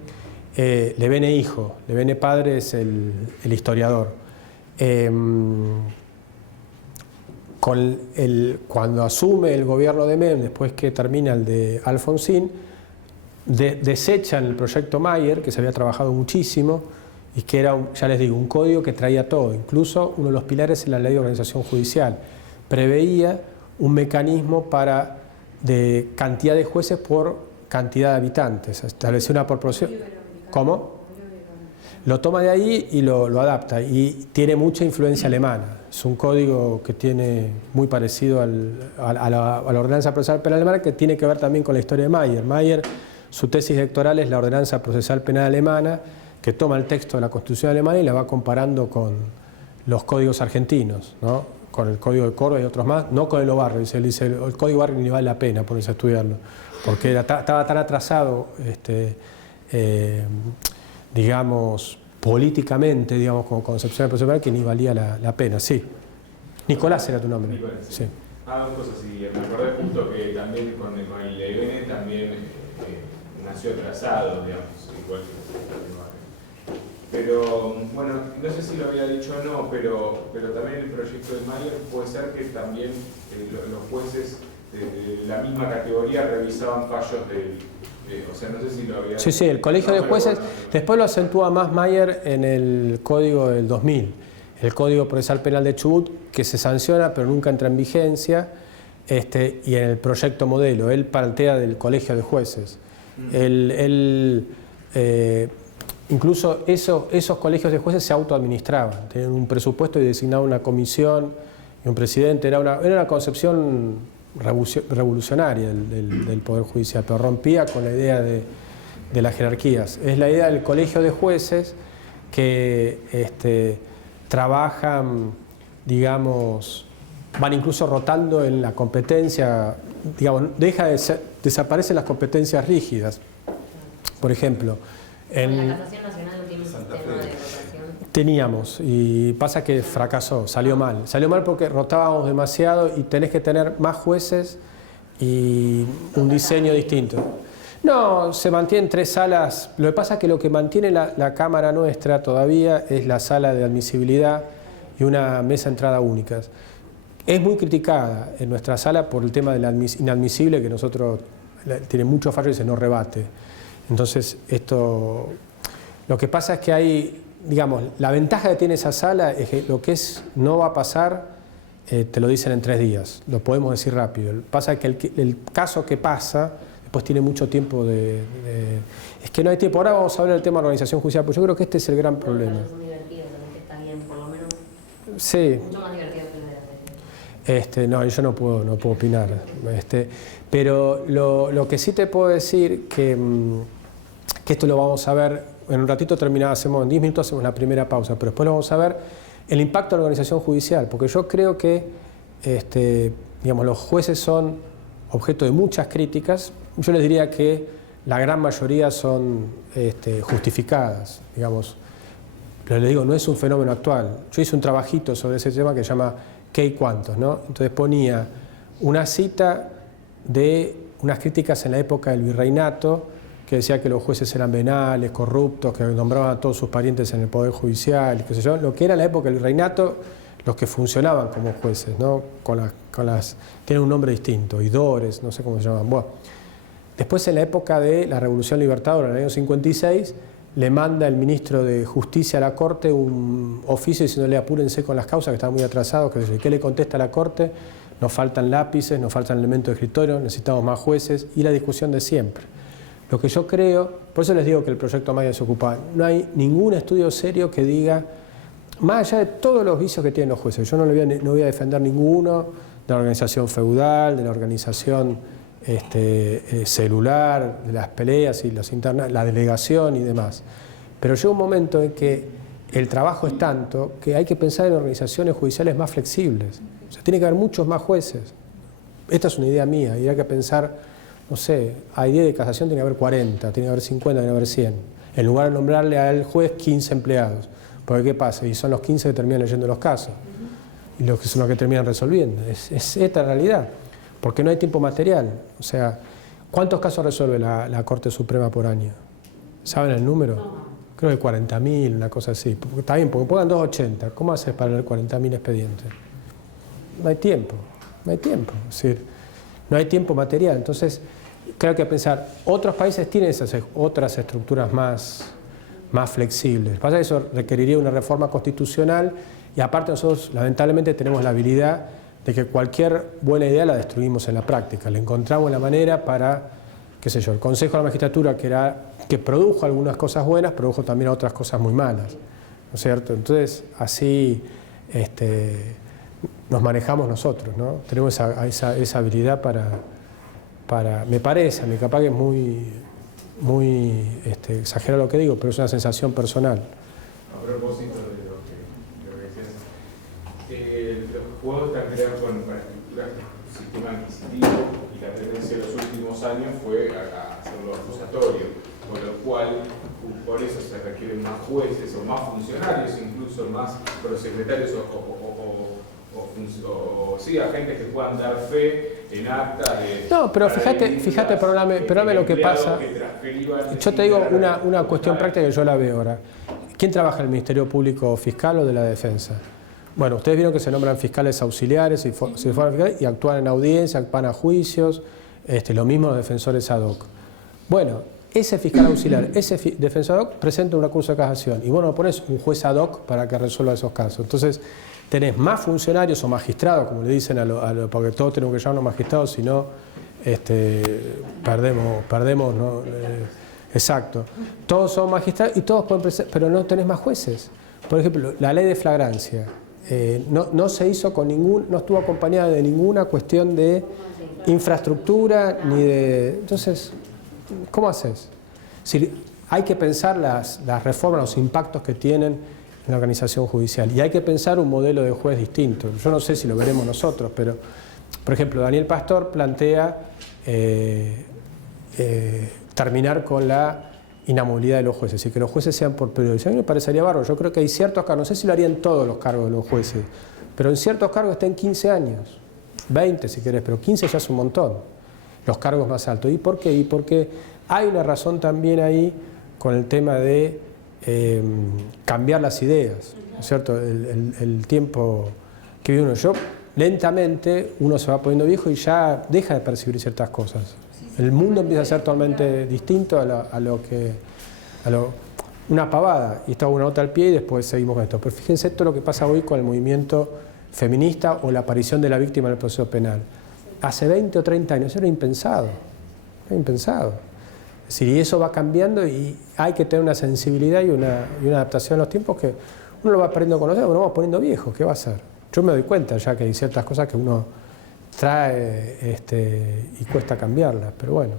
Levene hijo, Levene padre es el historiador. Cuando asume el gobierno de Menem, después que termina el de Alfonsín, desechan el proyecto Mayer, que se había trabajado muchísimo, y que era, ya les digo, un código que traía todo. Incluso uno de los pilares en la ley de organización judicial preveía un mecanismo de cantidad de jueces por cantidad de habitantes, estableció una proporción. ¿Cómo? Lo toma de ahí y lo adapta, y tiene mucha influencia alemana. Es un código que tiene muy parecido a la ordenanza procesal penal alemana, que tiene que ver también con la historia de Mayer. Mayer, su tesis doctoral es la ordenanza procesal penal alemana, que toma el texto de la Constitución alemana y la va comparando con los códigos argentinos, ¿no? Con el Código de Córdoba y otros más, no con el Obarrio. Él dice, el Código Barrio ni vale la pena ponerse a estudiarlo, porque estaba tan atrasado, digamos, políticamente, digamos, como concepción procesal, que ni valía la pena. Sí. Nicolás era tu nombre. Nicolás, sí. Dos cosas, sí. Me acordé justo que también con el Levene también nació atrasado, digamos, igual que pero, bueno, no sé si lo había dicho o no, pero también el proyecto de Mayer puede ser que también los jueces de la misma categoría revisaban fallos o sea, no sé si lo había... Sí, el colegio de jueces, después lo acentúa más Mayer en el Código del 2000, el Código Procesal Penal de Chubut, que se sanciona pero nunca entra en vigencia, y en el proyecto modelo, él plantea del colegio de jueces. incluso esos colegios de jueces se autoadministraban, tenían un presupuesto y designaban una comisión y un presidente, era una concepción revolucionaria del Poder Judicial, pero rompía con la idea de las jerarquías. Es la idea del colegio de jueces que trabajan, digamos, van incluso rotando en la competencia, digamos, desaparecen las competencias rígidas. Por ejemplo, la Casación Nacional no tiene un sistema de rotación. Teníamos, y pasa que fracasó, salió mal. Salió mal porque rotábamos demasiado y tenés que tener más jueces y un diseño distinto. No, se mantienen 3 salas. Lo que pasa es que lo que mantiene la Cámara nuestra todavía es la sala de admisibilidad y una mesa de entrada únicas. Es muy criticada en nuestra sala por el tema del inadmisible, que nosotros tiene muchos fallos y se nos rebate. Entonces, lo que pasa es que hay, digamos, la ventaja que tiene esa sala es que lo que no va a pasar, te lo dicen en 3 días, lo podemos decir rápido. Pasa que el caso que pasa, después tiene mucho tiempo es que no hay tiempo. Ahora vamos a hablar del tema de organización judicial, porque yo creo que este es el gran problema. Los son divertidos, también, que está bien, por lo menos. Sí. Mucho más divertido que el de la No, yo no puedo opinar. Pero lo que sí te puedo decir que esto lo vamos a ver en un ratito, hacemos en 10 minutos hacemos la primera pausa, pero después lo vamos a ver el impacto de la organización judicial, porque yo creo que digamos, los jueces son objeto de muchas críticas. Yo les diría que la gran mayoría son justificadas, digamos. Pero les digo, no es un fenómeno actual. Yo hice un trabajito sobre ese tema que se llama ¿qué y cuántos?, ¿no? Entonces ponía una cita de unas críticas en la época del virreinato que decía que los jueces eran venales, corruptos, que nombraban a todos sus parientes en el Poder Judicial, qué sé yo, lo que era la época del virreinato, los que funcionaban como jueces, ¿no? Tienen un nombre distinto, oidores, no sé cómo se llaman. Bueno, después en la época de la Revolución Libertadora, en el año 56, le manda el ministro de Justicia a la Corte un oficio diciéndole apúrense con las causas que están muy atrasados. ¿Qué le contesta a la Corte? Nos faltan lápices, nos faltan elementos de escritorio, necesitamos más jueces, y la discusión de siempre. Lo que yo creo, por eso les digo que el proyecto Maya se ocupa, no hay ningún estudio serio que diga, más allá de todos los vicios que tienen los jueces, yo no voy a defender ninguno, de la organización feudal, de la organización celular, de las peleas y las internas, la delegación y demás. Pero llega un momento en que el trabajo es tanto que hay que pensar en organizaciones judiciales más flexibles. O sea, tiene que haber muchos más jueces. Esta es una idea mía, y hay que pensar, no sé, a idea de casación tiene que haber 40, tiene que haber 50, tiene que haber 100. En lugar de nombrarle al juez 15 empleados. Porque ¿qué pasa? Y son los 15 que terminan leyendo los casos. Y los que son los que terminan resolviendo. Es esta realidad. Porque no hay tiempo material. O sea, ¿cuántos casos resuelve la Corte Suprema por año? ¿Saben el número? Creo que 40.000, una cosa así. Está bien, porque pongan 280. ¿Cómo haces para leer 40.000 expedientes? No hay tiempo. No hay tiempo. Es decir, no hay tiempo material. Entonces, creo que pensar, otros países tienen esas otras estructuras más flexibles. Pasa que eso requeriría una reforma constitucional, y aparte nosotros lamentablemente tenemos la habilidad de que cualquier buena idea la destruimos en la práctica. Le encontramos la manera para, qué sé yo, el Consejo de la Magistratura, que produjo algunas cosas buenas, produjo también otras cosas muy malas, ¿no es cierto? Entonces, así nos manejamos nosotros, ¿no? Tenemos esa habilidad para me parece, capaz que es muy exagerado lo que digo, pero es una sensación personal. A propósito de lo que decías, los juegos están creados para estructuras de sistema adquisitivo, y la tendencia de los últimos años fue a hacerlo acusatorio, con lo cual por eso se requieren más jueces o más funcionarios, incluso más prosecretarios o sí, agentes que puedan dar fe en acta de... No, pero fíjate, perdóname lo que pasa. Yo te digo una cuestión práctica que yo la veo ahora. ¿Quién trabaja en el Ministerio Público Fiscal o de la Defensa? Bueno, ustedes vieron que se nombran fiscales auxiliares y actúan en audiencia, van a juicios, lo mismo los defensores ad hoc. Bueno, ese fiscal auxiliar, ese defensor ad hoc presenta un recurso de casación, y vos no pones un juez ad hoc para que resuelva esos casos. Entonces, tenés más funcionarios o magistrados, como le dicen porque todos tenemos que llamarnos magistrados, si no perdemos ¿no? Exacto. Todos son magistrados y todos pueden presentar, pero no tenés más jueces. Por ejemplo, la ley de flagrancia no se hizo con no estuvo acompañada de ninguna cuestión de infraestructura ni de. Entonces, ¿cómo haces? Si hay que pensar las reformas, los impactos que tienen en la organización judicial y hay que pensar un modelo de juez distinto. Yo no sé si lo veremos nosotros, pero, por ejemplo, Daniel Pastor plantea terminar con la inamovilidad de los jueces y que los jueces sean por periodos. A mí me parecería bárbaro. Yo creo que hay ciertos cargos, no sé si lo harían todos los cargos de los jueces, pero en ciertos cargos estén 15 años, 20 si querés, pero 15 ya es un montón, los cargos más altos. ¿Y por qué? Y porque hay una razón también ahí con el tema de cambiar las ideas, ¿no es cierto? El tiempo que vive uno. Lentamente uno se va poniendo viejo y ya deja de percibir ciertas cosas. El mundo empieza a ser totalmente distinto a lo una pavada, y esto hago una nota al pie y después seguimos con esto. Pero fíjense esto lo que pasa hoy con el movimiento feminista o la aparición de la víctima en el proceso penal. Hace 20 o 30 años era impensado, era impensado. Es decir, y eso va cambiando y hay que tener una sensibilidad y una adaptación a los tiempos que uno lo va aprendiendo a conocer, uno va poniendo viejo, ¿qué va a hacer? Yo me doy cuenta ya que hay ciertas cosas que uno trae y cuesta cambiarlas, pero bueno.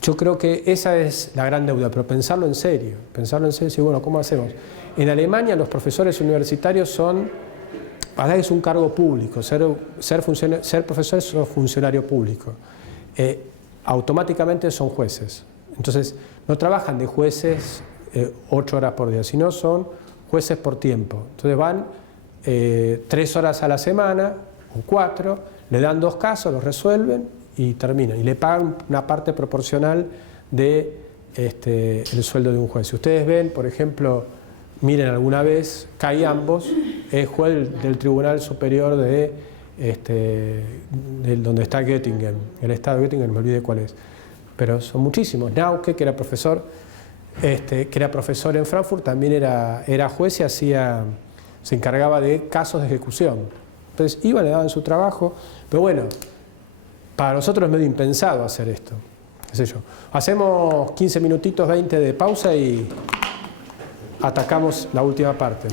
Yo creo que esa es la gran deuda, pero pensarlo en serio, y bueno, ¿cómo hacemos? En Alemania los profesores universitarios es un cargo público, ser profesor es un funcionario público. Automáticamente son jueces. Entonces, no trabajan de jueces 8 horas por día, sino son jueces por tiempo. Entonces van 3 horas a la semana, o 4, le dan 2 casos, los resuelven y terminan. Y le pagan una parte proporcional de el sueldo de un juez. Si ustedes ven, por ejemplo, miren alguna vez, Kai Ambos es juez del Tribunal Superior de donde está Göttingen, el estado de Göttingen, me olvidé cuál es, pero son muchísimos. Nauke, que era profesor en Frankfurt, también era juez y se encargaba de casos de ejecución. Entonces iban, le daban su trabajo, pero bueno, para nosotros es medio impensado hacer esto, qué sé yo. Hacemos 15 minutitos, 20 de pausa y atacamos la última parte.